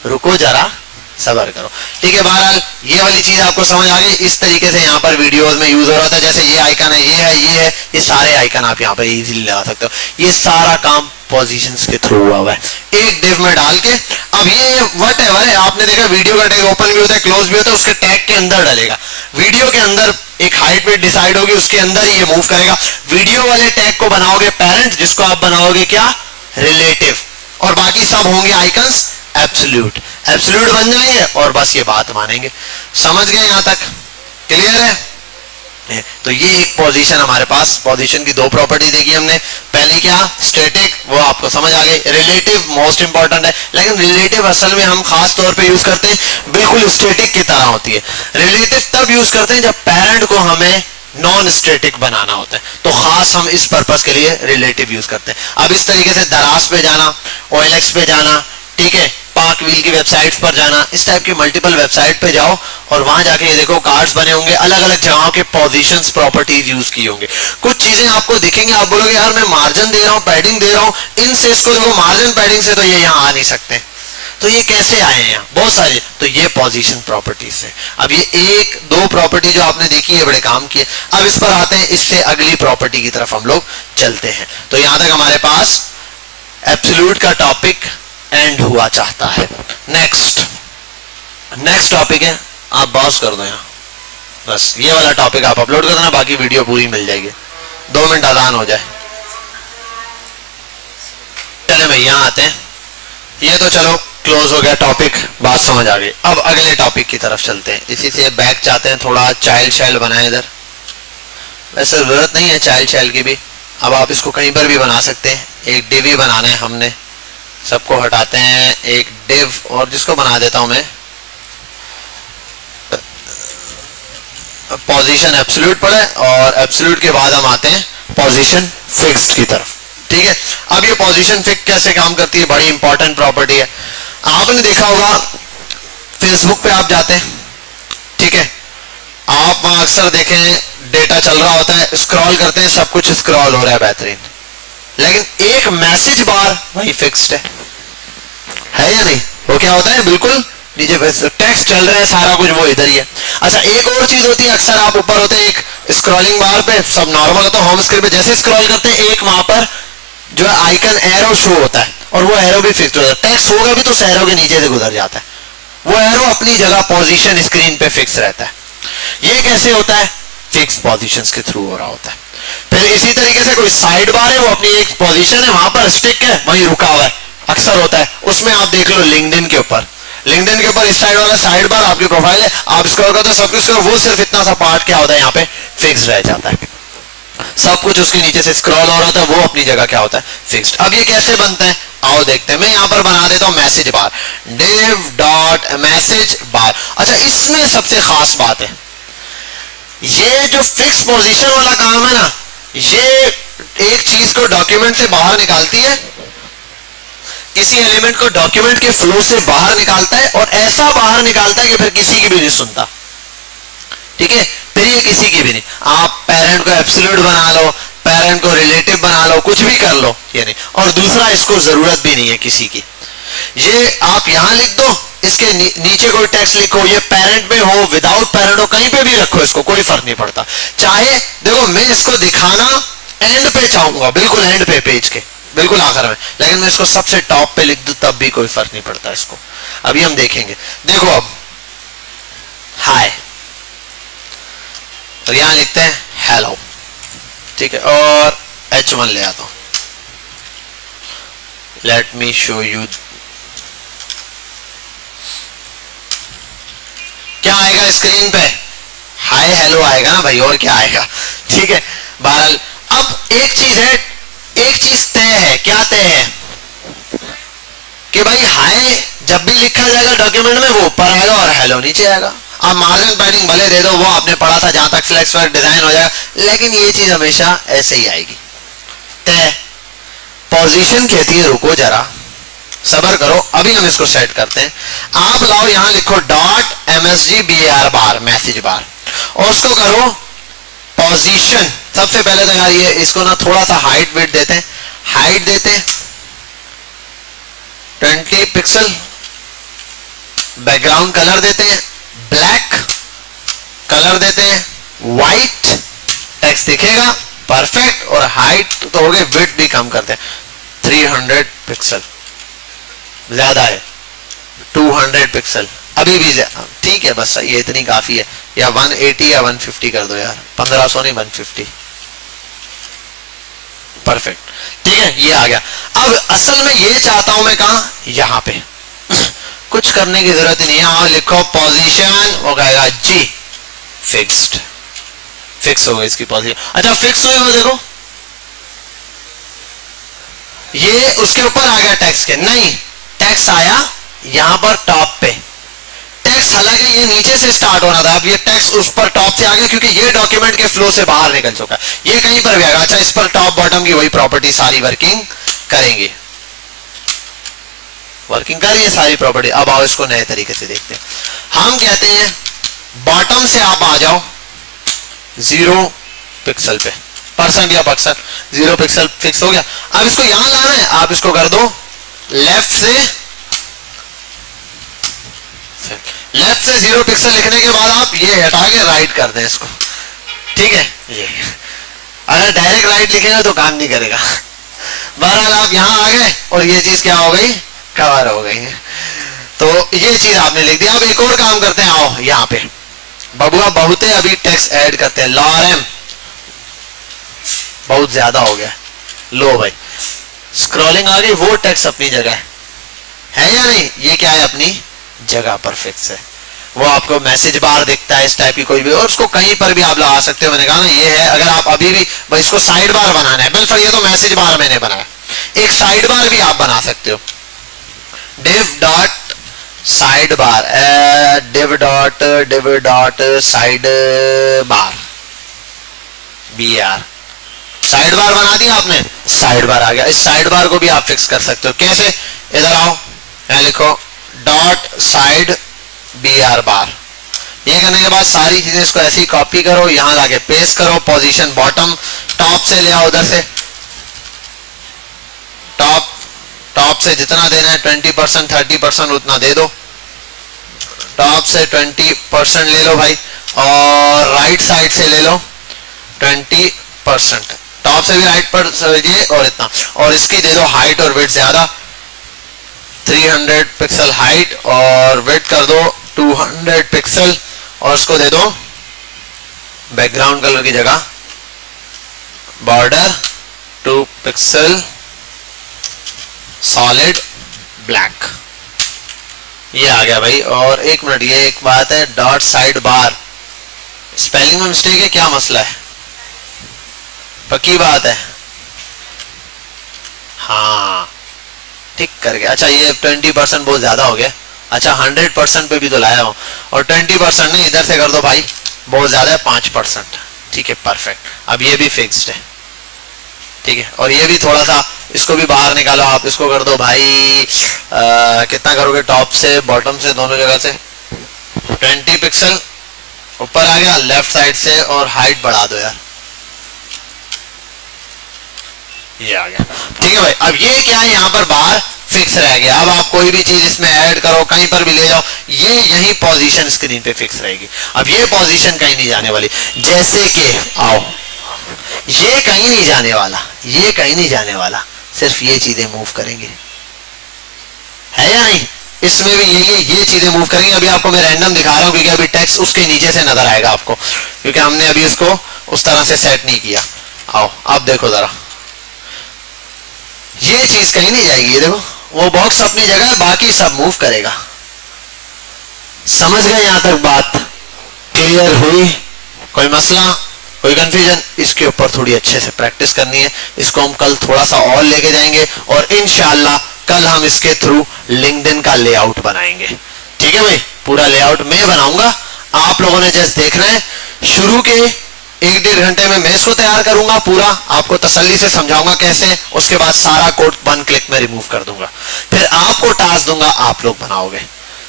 रुको जरा, सबर करो, ठीक है। बहरहाल ये वाली चीज आपको समझ आ गई। इस तरीके से यहाँ पर वीडियोस में यूज हो रहा था, जैसे ये आइकन है, ये है, ये है, ये सारे आइकन आप यहाँ पर इजीली लगा सकते हो। ये सारा काम पोजीशंस के थ्रू हुआ हुआ है, एक डिव में डाल के। अब ये वट है, आपने देखा वीडियो का टैग ओपन भी होता है, क्लोज भी होता है, उसके टैग के अंदर डालेगा। वीडियो के अंदर एक हाइट वेट डिसाइड होगी, उसके अंदर ही ये मूव करेगा। वीडियो वाले टैग को बनाओगे पेरेंट, जिसको आप बनाओगे क्या, रिलेटिव, और बाकी सब होंगे आइकन्स एब्सोल्यूट। एब्सोल्यूट बन जाएंगे और बस ये बात मानेंगे। समझ गए यहां तक, क्लियर है? तो ये एक पोजीशन हमारे पास, पोजीशन की 2 प्रॉपर्टी देखी हमने। पहली क्या, स्टैटिक, वो आपको समझ आ गई। रिलेटिव मोस्ट इंपॉर्टेंट है, लेकिन रिलेटिव असल में हम खास तौर पे यूज करते हैं, बिल्कुल स्टैटिक की तरह होती है। रिलेटिव तब यूज करते हैं जब पेरेंट को हमें नॉन स्टैटिक बनाना होता है, तो खास हम इस पर्पस के लिए रिलेटिव यूज करते हैं। अब इस तरीके से दराज पे जाना, OLX पे जाना, ठीक है, स्पार्क व्हील की वेबसाइट्स पर जाना, इस टाइप की मल्टीपल वेबसाइट पे जाओ और वहां जाके ये देखो कार्ड्स बने होंगे, अलग अलग जगहों के पोजीशंस प्रॉपर्टीज यूज की होंगे। कुछ चीजें आपको दिखेंगे, आप बोलोगे यार मैं मार्जिन दे रहा हूँ, पैडिंग दे रहा हूँ, इन से इसको देखो मार्जिन पैडिंग से तो ये यहाँ आ नहीं सकते, तो ये कैसे आए हैं? बहुत सारी, तो ये पोजीशन प्रॉपर्टीज है। अब ये एक दो प्रॉपर्टी जो आपने देखी है बड़े काम की है। अब इस पर आते हैं, इससे अगली प्रॉपर्टी की तरफ हम लोग चलते हैं। तो यहां तक हमारे पास एब्सोल्यूट का टॉपिक एंड हुआ चाहता है। नेक्स्ट टॉपिक है, आप पॉज कर दो यहाँ, बस ये वाला टॉपिक आप अपलोड कर देना, बाकी वीडियो पूरी मिल जाएगी, 2 मिनट आसान हो जाए। चले भाई यहां आते हैं, ये तो चलो क्लोज हो गया टॉपिक, बात समझ आ गई। अब अगले टॉपिक की तरफ चलते हैं। इसी से बैक चाहते हैं, थोड़ा चाइल्ड बनाए इधर, वैसे जरूरत नहीं है चाइल्ड की भी, अब आप इसको कहीं पर भी बना सकते हैं। एक डिव ही बनाना है हमने, सबको हटाते हैं, एक डिव, और जिसको बना देता हूं मैं पोजीशन एब्सोल्यूट पड़े, और एब्सोल्यूट के बाद हम आते हैं पोजीशन फिक्स्ड की तरफ। ठीक है, अब ये पोजीशन फिक्स कैसे काम करती है, बड़ी इंपॉर्टेंट प्रॉपर्टी है। आपने देखा होगा फेसबुक पे आप जाते हैं, ठीक है, आप वहां अक्सर देखें डेटा चल रहा होता है, स्क्रॉल करते हैं, सब कुछ स्क्रॉल हो रहा है बेहतरीन, लेकिन एक मैसेज बार वही फिक्स्ड है या नहीं? वो क्या होता है, बिल्कुल नीचे टेक्स्ट चल रहा है, सारा कुछ वो इधर ही है। अच्छा, एक और चीज होती है, अक्सर आप ऊपर होते हैं एक स्क्रॉलिंग बार पे, सब नॉर्मल होता है, होम स्क्रीन पे जैसे स्क्रॉल करते हैं एक वहां पर जो है आइकन एरो शो होता है, और वो एरो भी फिक्स होता है। टेक्स्ट होगा भी तो उस एरो के नीचे से गुजर जाता है, वो एरो अपनी जगह पोजीशन स्क्रीन पे फिक्स रहता है। ये कैसे होता है? फिक्स पोजीशंस के थ्रू हो रहा होता है। फिर इसी तरीके से कोई साइड बार है, वो अपनी एक पोजीशन है, वहां पर स्टिक है, वहीं रुका हुआ है, अक्सर होता है। उसमें आप देख लो लिंक्डइन के ऊपर इस साइड वाला साइड बार आपकी प्रोफाइल है, आप स्क्रॉल करते हो सब कुछ, वो सिर्फ इतना सा पार्ट क्या होता है यहाँ पे फिक्स रह जाता है, सब कुछ उसके नीचे से स्क्रॉल हो रहा था, वो अपनी जगह क्या होता है फिक्स्ड। अब ये कैसे बनता है आओ देखते हैं। मैं यहां पर बना देता हूं मैसेज बार, div डॉट मैसेज बार। अच्छा, इसमें सबसे खास बात है, ये जो फिक्स पोजीशन वाला काम है ना, ये एक चीज को डॉक्यूमेंट से बाहर निकालती है, किसी एलिमेंट को डॉक्यूमेंट के फ्लो से बाहर निकालता है, और ऐसा बाहर निकालता है कि फिर किसी की भी नहीं सुनता। ठीक है, फिर ये किसी की भी नहीं, आप पेरेंट को एब्सोल्यूट बना लो, पेरेंट को रिलेटिव बना लो, कुछ भी कर लो, ये नहीं। और दूसरा, इसको जरूरत भी नहीं है किसी की, ये आप यहां लिख दो, इसके नीचे कोई टेक्स्ट लिखो, ये पेरेंट में हो विदाउट पेरेंट हो, कहीं पे भी रखो, इसको कोई फर्क नहीं पड़ता। चाहे देखो मैं इसको दिखाना एंड पे चाहूंगा, बिल्कुल एंड पे पेज के बिल्कुल आखिर में, लेकिन मैं इसको सबसे टॉप पे लिख दूं तब भी कोई फर्क नहीं पड़ता इसको। अभी हम देखेंगे, देखो अब हाय, और यहां लिखते हैं हेलो, ठीक है, और H1 ले आता हूं, लेट मी शो यू। क्या आएगा स्क्रीन पे? हाय हेलो आएगा ना भाई, और क्या आएगा? ठीक है, बहरहाल अब एक चीज है, एक चीज तय है। क्या तय है? कि भाई हाय जब भी लिखा जाएगा डॉक्यूमेंट में वो ऊपर आएगा और हेलो नीचे आएगा। आप मार्जिन पैडिंग भले दे दो, वो आपने पढ़ा था, जहां तक सिलेक्ट वर्क डिजाइन हो जाएगा, लेकिन ये चीज हमेशा ऐसे ही आएगी। तय पोजीशन कहती है रुको जरा सबर करो, अभी हम इसको सेट करते हैं। आप लाओ यहां लिखो डॉट एमएसजी BAR बार, मैसेज बार, और उसको करो पोजीशन। सबसे पहले तो यार ये इसको ना थोड़ा सा हाइट वेट देते हैं, हाइट देते हैं 20 पिक्सल, बैकग्राउंड कलर देते हैं ब्लैक, कलर देते हैं व्हाइट, टेक्स्ट दिखेगा परफेक्ट, और हाइट तो हो गई, विड्थ भी कम करते हैं 300 पिक्सल, ज्यादा है 200 पिक्सल, अभी भी ठीक है, बस ये इतनी काफी है, या 180 या 150 कर दो यार, 1500 नहीं 150, परफेक्ट, ठीक है, ये आ गया। अब असल में ये चाहता हूं मैं कहां, यहां पे कुछ करने की जरूरत ही नहीं है, यहां लिखो पोजीशन, वो कहेगा जी फिक्स्ड, फिक्स हो गई इसकी पोजीशन। अच्छा फिक्स हुई वो देखो, ये उसके ऊपर आ गया टेक्स्ट के, नहीं टेक्स्ट आया यहां पर टॉप पे, टेक्स्ट हालांकि ये नीचे से स्टार्ट होना था, अब ये टेक्स्ट उस पर टॉप से आ गया क्योंकि ये डॉक्यूमेंट के फ्लो से बाहर निकल चुका है, ये कहीं पर भी आएगा। अच्छा इस पर टॉप बॉटम की वही प्रॉपर्टी सारी वर्किंग करेंगे, वर्किंग कर रही है सारी प्रॉपर्टी। अब आओ इसको नए तरीके से देखते हैं। हम कहते हैं बॉटम से आप आ जाओ 0 पिक्सल पे, परसेंट या पिक्सल, 0 पिक्सल फिक्स हो गया। अब इसको यहां लाना है, आप इसको कर दो लेफ्ट से 0 पिक्सल लिखने के बाद आप ये हटा के राइट कर दें इसको, ठीक है। ये अगर डायरेक्ट राइट लिखेंगे तो काम नहीं करेगा। बहरहाल आप यहां आ गए और ये चीज क्या हो गई, कवर हो गई है। तो ये चीज आपने लिख दी। अब एक और काम करते हैं, आओ यहां पे बबुआ बहुत है, अभी टेक्स्ट ऐड करते हैं। लॉरेम बहुत ज्यादा हो गया, लो भाई स्क्रॉलिंग आ गई, वो टेक्स्ट अपनी जगह है या नहीं, ये क्या है अपनी जगह पर फिक्स है। वो आपको मैसेज बार दिखता है इस टाइप की कोई भी, और उसको कहीं पर भी आप लगा सकते हो। मैंने कहा ना ये है, अगर आप अभी भी भाई इसको साइड बार बनाना है, बिल्कुल ये तो मैसेज बार मैंने बनाया, एक साइड बार भी आप बना सकते हो। div dot side bar, div dot side bar, BR side bar बना दिया आपने, साइड बार आ गया। इस साइड बार को भी आप फिक्स कर सकते हो। कैसे, इधर आओ, यहां लिखो डॉट साइड BR बार। ये करने के बाद सारी चीजें इसको ऐसे ही कॉपी करो, यहां लाके पेस्ट करो, पोजीशन बॉटम, टॉप से ले आओ, उधर से टॉप से जितना देना है 20% 30% उतना दे दो। टॉप से 20% ले लो भाई, और राइट साइड से ले लो 20%। टॉप से भी राइट पर ये और इतना, और इसकी दे दो हाइट और विड्थ ज्यादा, 300 पिक्सल हाइट, और विड्थ कर दो 200 पिक्सल, और इसको दे दो बैकग्राउंड कलर की जगह बॉर्डर 2 पिक्सल सॉलिड ब्लैक। ये आ गया भाई। और एक मिनट, ये एक बात है, डॉट साइड बार स्पेलिंग में मिस्टेक है, क्या मसला है, पक्की बात है, हाँ ठीक कर गया। अच्छा ये 20% बहुत ज्यादा हो गया, अच्छा 100% पे भी तो लाया हूं, और 20% नहीं, इधर से कर दो भाई, बहुत ज्यादा है 5%, ठीक है परफेक्ट। अब ये भी फिक्स्ड है, ठीक है। और ये भी थोड़ा सा, इसको भी बाहर निकालो आप, इसको कर दो भाई कितना करोगे, टॉप से बॉटम से दोनों जगह से 20 पिक्सल ऊपर आ गया लेफ्ट साइड से, और हाइट बढ़ा दो यार, ये आ गया, ठीक है भाई। अब ये क्या है, यहाँ पर बाहर फिक्स रह गया। अब आप कोई भी चीज इसमें ऐड करो, कहीं पर भी ले जाओ, ये यही पोजीशन स्क्रीन पे फिक्स रहेगी। अब ये पोजीशन कहीं नहीं जाने वाली, जैसे कि आओ, ये कहीं नहीं जाने वाला, ये कहीं नहीं जाने वाला, सिर्फ ये चीजें मूव करेंगे, है या नहीं। इसमें भी ये चीजें मूव करेंगे। अभी आपको मैं रैंडम दिखा रहा हूं, क्योंकि अभी टेक्स्ट उसके नीचे से नजर आएगा आपको, क्योंकि हमने अभी इसको उस तरह से सेट नहीं किया। आओ आप देखो जरा, ये चीज कहीं नहीं जाएगी, ये देखो वो बॉक्स अपनी जगह है, बाकी सब मूव करेगा। समझ गए यहां तक बात क्लियर हुई, कोई मसला, कोई कंफ्यूजन? इसके ऊपर थोड़ी अच्छे से प्रैक्टिस करनी है, इसको हम कल थोड़ा सा और लेके जाएंगे, और इंशाल्लाह कल हम इसके थ्रू लिंक्डइन का लेआउट बनाएंगे, ठीक है भाई। पूरा लेआउट मैं बनाऊंगा, आप लोगों ने जस्ट देखना है। शुरू के 1-1.5 घंटे में मैं इसको तैयार करूंगा, पूरा आपको तसल्ली से समझाऊंगा कैसे, उसके बाद सारा कोड 1 क्लिक में रिमूव कर दूंगा, फिर आपको टास्क दूंगा, आप लोग बनाओगे,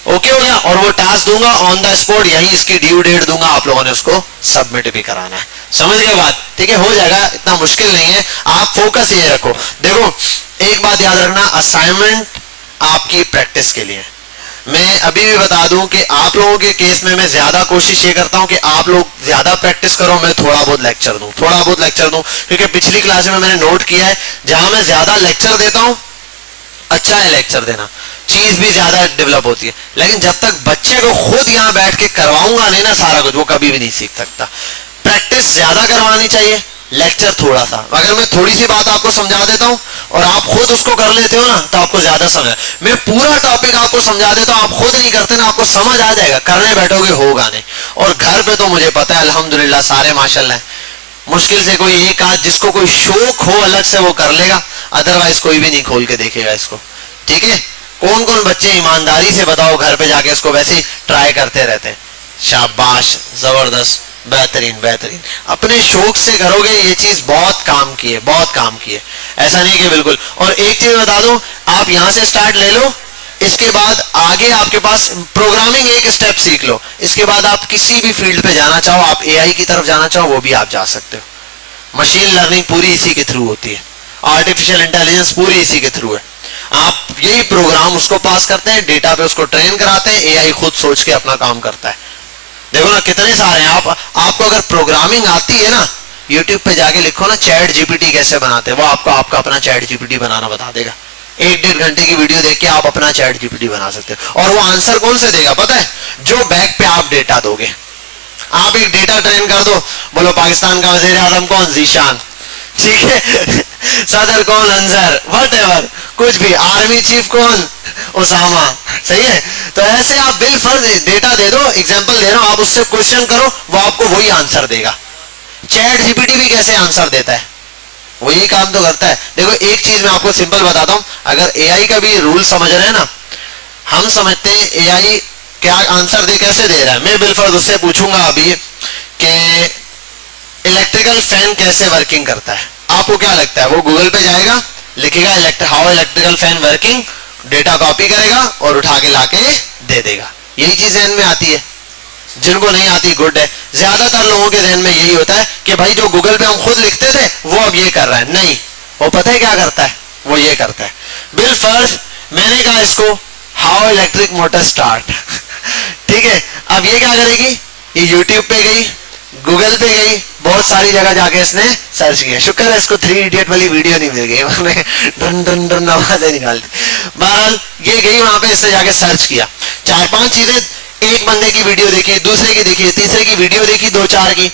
ओके हो गया। और वो टास्क दूंगा ऑन द स्पॉट, यही इसकी ड्यू डेट दूंगा, आप लोगों ने उसको सबमिट भी कराना है, समझ गए बात, ठीक है, हो जाएगा, इतना मुश्किल नहीं है। आप फोकस ये रखो, देखो एक बात याद रखना, असाइनमेंट आपकी प्रैक्टिस के लिए। मैं अभी भी बता दूं कि आप लोगों के केस में मैं ज्यादा कोशिश ये करता हूं कि आप लोग ज्यादा प्रैक्टिस करो, मैं थोड़ा बहुत लेक्चर दूं, क्योंकि पिछली क्लास में मैंने नोट किया है, जहां मैं ज्यादा लेक्चर देता हूं, अच्छा है लेक्चर देना, चीज भी ज्यादा डेवलप होती है, लेकिन जब तक बच्चे को खुद यहां बैठ के करवाऊंगा नहीं ना सारा कुछ, वो कभी भी नहीं सीख सकता। प्रैक्टिस ज्यादा करवानी चाहिए, लेक्चर थोड़ा सा। अगर मैं थोड़ी सी बात आपको समझा देता हूं और आप खुद उसको कर लेते हो ना, तो आपको ज्यादा समझ, मैं पूरा टॉपिक आपको समझा देता हूं, आप खुद नहीं करते ना, आपको समझ आ जाएगा, करने बैठोगे होगा नहीं। और घर पे तो मुझे पता है अल्हम्दुलिल्लाह सारे माशाल्लाह, मुश्किल से कोई एक आध जिसको कोई शौक हो अलग से वो कर लेगा, अदरवाइज कोई भी नहीं खोल के देखेगा इसको, ठीक है। कौन कौन बच्चे ईमानदारी से बताओ घर पे जाके इसको वैसे ही ट्राई करते रहते हैं? शाबाश, जबरदस्त, बेहतरीन बेहतरीन। अपने शौक से करोगे ये चीज बहुत काम की है, बहुत काम की है, ऐसा नहीं कि बिल्कुल। और एक चीज बता दूं, आप यहां से स्टार्ट ले लो, इसके बाद आगे आपके पास प्रोग्रामिंग एक स्टेप सीख लो, इसके बाद आप किसी भी फील्ड पे जाना चाहो, आप एआई की तरफ जाना चाहो वो भी आप जा सकते हो। मशीन लर्निंग पूरी इसी के थ्रू होती है, आर्टिफिशियल इंटेलिजेंस पूरी इसी के थ्रू है। आप यही प्रोग्राम उसको पास करते हैं, डेटा पे उसको ट्रेन कराते हैं, एआई खुद सोच के अपना काम करता है। देखो ना कितने सारे हैं। आपको अगर प्रोग्रामिंग आती है ना, यूट्यूब पे जाके लिखो ना चैट जीपीटी कैसे बनाते हैं, वो आपको आपका अपना चैट जीपीटी बनाना बता देगा। 1-1.5 घंटे की वीडियो देख के आप अपना चैट जीपीटी बना सकते हो। और वो आंसर कौन से देगा पता है? जो बैक पे आप डेटा दोगे। आप एक डेटा ट्रेन कर दो, बोलो पाकिस्तान का वजीर आजम कौन? जीशान, ठीक है। सदर कौन? अंजर, व्हाटएवर, कुछ भी। आर्मी चीफ कौन? उसामा, सही है। तो ऐसे आप बिलफर्ज डेटा दे दो, एग्जांपल दे रहा हूं, आप उससे क्वेश्चन करो, वो आपको वही आंसर देगा। चैट जीपीटी भी कैसे आंसर देता है? वही काम तो करता है। देखो एक चीज मैं आपको सिंपल बताता हूं, अगर एआई का भी रूल समझ रहे हैं ना, हम समझते हैं एआई क्या आंसर दे, कैसे दे रहा है। मैं बिलफर्ज उससे पूछूंगा अभी कि इलेक्ट्रिकल फैन कैसे वर्किंग करता है, आपको क्या लगता है? वो गूगल पे जाएगा, लिखेगा how electrical fan working, data copy करेगा और उठा के लाके दे देगा। यही चीज ध्यान में आती है। जिनको नहीं आती गुड है, ज्यादातर लोगों के ध्यान में यही होता है कि भाई जो गूगल पे हम खुद लिखते थे वो अब ये कर रहा है। नहीं, वो पता है क्या करता है? वो ये करता है, बिल फर्स्ट मैंने कहा इसको हाउ इलेक्ट्रिक मोटर स्टार्ट ठीक है, अब ये क्या करेगी? ये यूट्यूब पे गई, गूगल पे गई, बहुत सारी जगह जाके इसने सर्च किया। शुक्र है इसको 3 इडियट वाली वीडियो नहीं मिल गई, मैंने डन डन डन आवाजें निकालती। बहरहाल ये गई वहां पे, इसने जाके सर्च किया, 4-5 चीजें, एक बंदे की वीडियो देखी, दूसरे की देखी, तीसरे की वीडियो देखी, 2-4 की,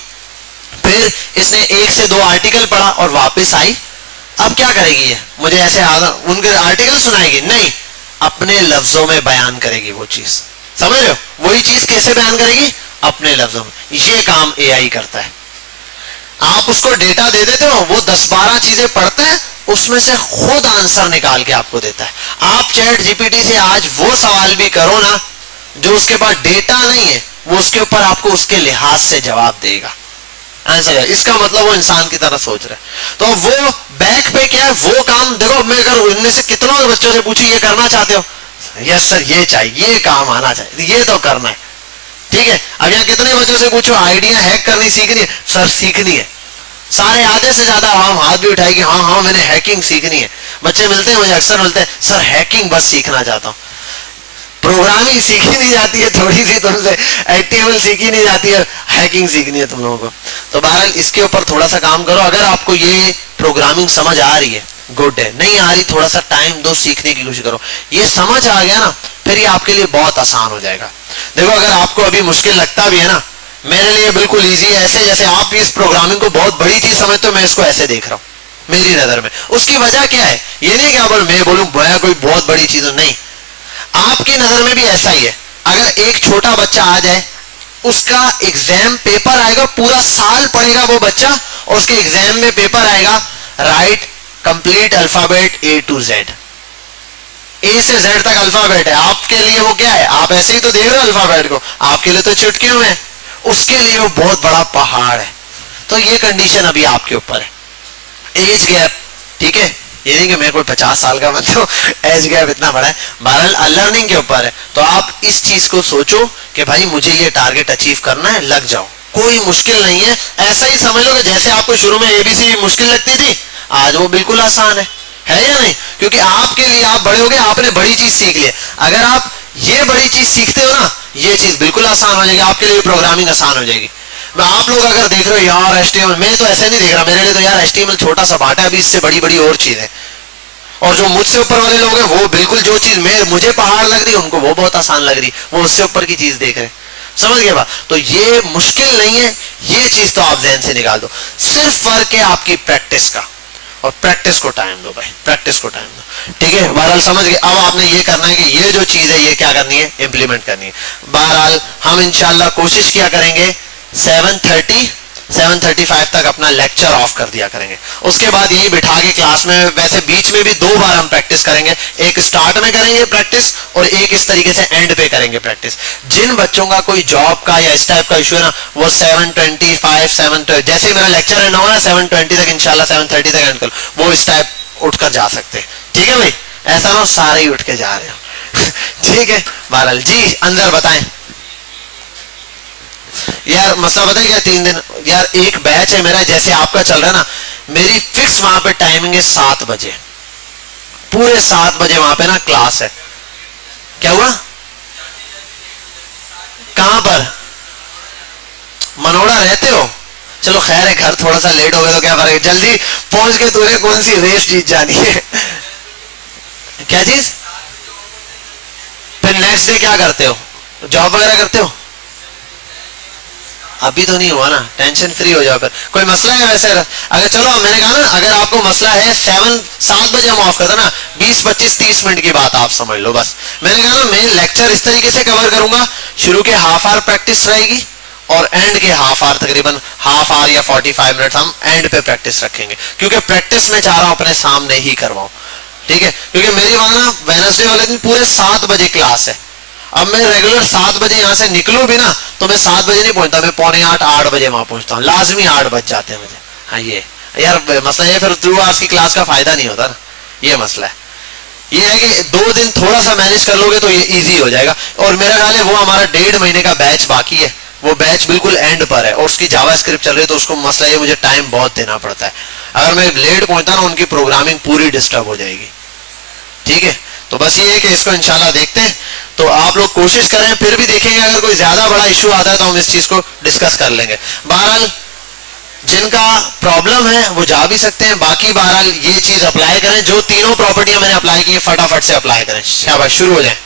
फिर इसने 1 से 2 आर्टिकल पढ़ा और वापस आई। अब क्या करेगी ये? मुझे ऐसे उनके आर्टिकल सुनाएगी? नहीं, अपने लफ्जों में बयान करेगी वो चीज। समझ रहे हो? वही चीज कैसे बयान करेगी? अपने लफ्जों में। ये काम एआई करता है। आप उसको डेटा दे देते हो, वो 10-12 चीजें पढ़ता है, उसमें से खुद आंसर निकाल के आपको देता है। आप चैट जीपीटी से आज वो सवाल भी करो ना जो उसके पास डेटा नहीं है, वो उसके ऊपर आपको उसके लिहाज से जवाब देगा, आंसर है। इसका मतलब वो इंसान की तरह सोच रहा है। तो वो बैक पे क्या है? वो काम देखो, मैं अगर उनमें से कितनों बच्चों से पूछूं ये करना चाहते हो? यस सर, ये चाहिए, ये काम आना चाहिए, ये तो करना है, ठीक है। अब यहाँ कितने बच्चों से पूछो आइडिया हैक करनी सीखनी है? सर सीखनी है। सारे आधे से ज्यादा हम हाथ भी उठाएंगे, हाँ हाँ मैंने हैकिंग सीखनी है। बच्चे मिलते हैं मुझे, अक्सर मिलते हैं, सर हैकिंग बस सीखना चाहता हूँ। प्रोग्रामिंग सीखी नहीं जाती है, थोड़ी सी तुमसे एचटीएमएल सीखी नहीं जाती है, हैकिंग सीखनी है तुम लोगों को। तो बहरहाल इसके ऊपर थोड़ा सा काम करो। अगर आपको ये प्रोग्रामिंग समझ आ रही है गुड है, नहीं आ रही थोड़ा सा टाइम दो, सीखने की कोशिश करो। ये समझ आ गया ना, फिर ये आपके लिए बहुत आसान हो जाएगा। देखो अगर आपको अभी मुश्किल लगता भी है ना, मेरे लिए बिल्कुल ईजी है। ऐसे जैसे आप इस प्रोग्रामिंग को बहुत बड़ी चीज समझते हो, मैं इसको ऐसे देख रहा हूं मेरी नजर में। उसकी वजह क्या है? ये नहीं क्या मैं बोलूं कोई बहुत बड़ी चीज हो, नहीं, आपकी नजर में भी ऐसा ही है। अगर एक छोटा बच्चा आ जाए, उसका एग्जाम पेपर आएगा, पूरा साल पढ़ेगा वो बच्चा, और उसके एग्जाम में पेपर आएगा right complete alphabet A to Z, A से Z तक अल्फाबेट है। आपके लिए वो क्या है? आप ऐसे ही तो देख रहे हो अल्फाबेट को, आपके लिए तो चुटकियों में, उसके लिए वो बहुत बड़ा पहाड़ है। तो ये कंडीशन अभी आपके ऊपर है। एज गैप, ठीक है, ये नहीं कि मैं कोई 50 साल का मतलब एज गैप इतना बड़ा है। बहरहाल लर्निंग के ऊपर है। तो आप इस चीज को सोचो कि भाई मुझे ये टारगेट अचीव करना है, लग जाओ, कोई मुश्किल नहीं है। ऐसा ही समझ लो कि जैसे आपको शुरू में एबीसी मुश्किल लगती थी, आज वो बिल्कुल आसान है या नहीं? क्योंकि आपके लिए आप बड़े हो गए, आपने बड़ी चीज सीख ली। अगर आप ये बड़ी चीज सीखते हो ना, ये चीज बिल्कुल आसान हो जाएगी आपके लिए, प्रोग्रामिंग आसान हो जाएगी। आप लोग अगर देख रहे हो यार एचटीएमएल, मैं तो ऐसे नहीं देख रहा, मेरे लिए तो यार एचटीएमएल छोटा सा बाटा है, अभी इससे बड़ी बड़ी और चीज है। और जो मुझसे ऊपर वाले लोग हैं वो बिल्कुल जो चीज मुझे पहाड़ लग रही है, उनको वो बहुत आसान लग रही, वो उससे ऊपर की चीज देख रहे हैं। समझ गए बात? तो ये मुश्किल नहीं है, ये चीज तो आप ज़हन से निकाल दो। सिर्फ फर्क है आपकी प्रैक्टिस का, और प्रैक्टिस को टाइम दो भाई, प्रैक्टिस को टाइम दो, ठीक है। बहरहाल समझ गए। अब आपने ये करना है कि ये जो चीज है ये क्या करनी है? इंप्लीमेंट करनी है। बहरहाल हम इंशाल्लाह कोशिश किया करेंगे 7:35 तक अपना लेक्चर ऑफ कर दिया करेंगे। उसके बाद यही बिठा के क्लास में, वैसे बीच में भी 2 बार हम प्रैक्टिस करेंगे, एक स्टार्ट में करेंगे प्रैक्टिस और एक इस तरीके से एंड पे करेंगे प्रैक्टिस। जिन बच्चों का कोई जॉब का या इस टाइप का इशू है ना, वो 7:25 7 जैसे मेरा लेक्चर एंड होगा ना 7:20 तक, इंशाल्लाह 7:30 तक एंड कर, वो इस टाइप उठकर जा सकते हैं, ठीक है भाई? ऐसा ना सारे ही उठ के जा रहे हो ठीक है बहरहाल जी, अंदर बताएं यार। मसला पता है क्या, 3 दिन यार एक बैच है मेरा, जैसे आपका चल रहा है ना, मेरी फिक्स वहां पे टाइमिंग है 7 बजे, पूरे 7 बजे वहां पे ना क्लास है। क्या हुआ? कहां पर? मनोड़ा रहते हो? चलो खैर है, घर थोड़ा सा लेट हो गया तो क्या फर्क है, जल्दी पहुंच के तूने कौन सी रेस जीत जानी है। क्या चीज? फिर नेक्स्ट डे क्या करते हो, जॉब वगैरह करते हो? अभी तो नहीं हुआ ना, टेंशन फ्री हो जाओ। फिर कोई मसला है वैसे? अगर चलो मैंने कहा ना, अगर आपको मसला है 7 बजे हम ऑफ करते ना, 20-25-30 मिनट की बात आप समझ लो बस। मैंने कहा ना मैं लेक्चर इस तरीके से कवर करूंगा, शुरू के हाफ आवर प्रैक्टिस रहेगी और एंड के हाफ आवर, तकरीबन हाफ आवर या 45 मिनट हम एंड पे प्रैक्टिस रखेंगे, क्योंकि प्रैक्टिस में चाह रहा हूं अपने सामने ही करवाऊं। ठीक है, क्योंकि मेरी वहां ना वेडनेसडे वाले दिन पूरे 7 बजे क्लास है। अब मैं रेगुलर 7 बजे यहां से निकलूं भी ना तो मैं 7 बजे नहीं पहुंचता, मैं 7:45-8 बजे वहां पहुंचता हूं, लाजमी 8 बज जाते हैं मुझे। हाँ ये यार मसला है, फिर 2 आवर्स की क्लास का फायदा नहीं होता ना, ये मसला है। ये है कि 2 दिन थोड़ा सा मैनेज कर लोगे तो ये इजी हो जाएगा। और मेरा ख्याल है वो हमारा 1.5 महीने का बैच बाकी है, वो बैच बिल्कुल एंड पर है और उसकी जावास्क्रिप्ट चल रही है, तो उसको मसला ये मुझे टाइम बहुत देना पड़ता है। अगर मैं लेट पहुंचता ना उनकी प्रोग्रामिंग पूरी डिस्टर्ब हो जाएगी। ठीक है, तो बस ये है कि इसको इंशाल्लाह देखते हैं। तो आप लोग कोशिश करें, फिर भी देखेंगे अगर कोई ज्यादा बड़ा इशू आता है तो हम इस चीज को डिस्कस कर लेंगे। बहरहाल जिनका प्रॉब्लम है वो जा भी सकते हैं, बाकी बहरहाल ये चीज अप्लाई करें, जो तीनों प्रॉपर्टियां मैंने अप्लाई की है फटाफट से अप्लाई करें। शाबाश, शुरू हो जाए।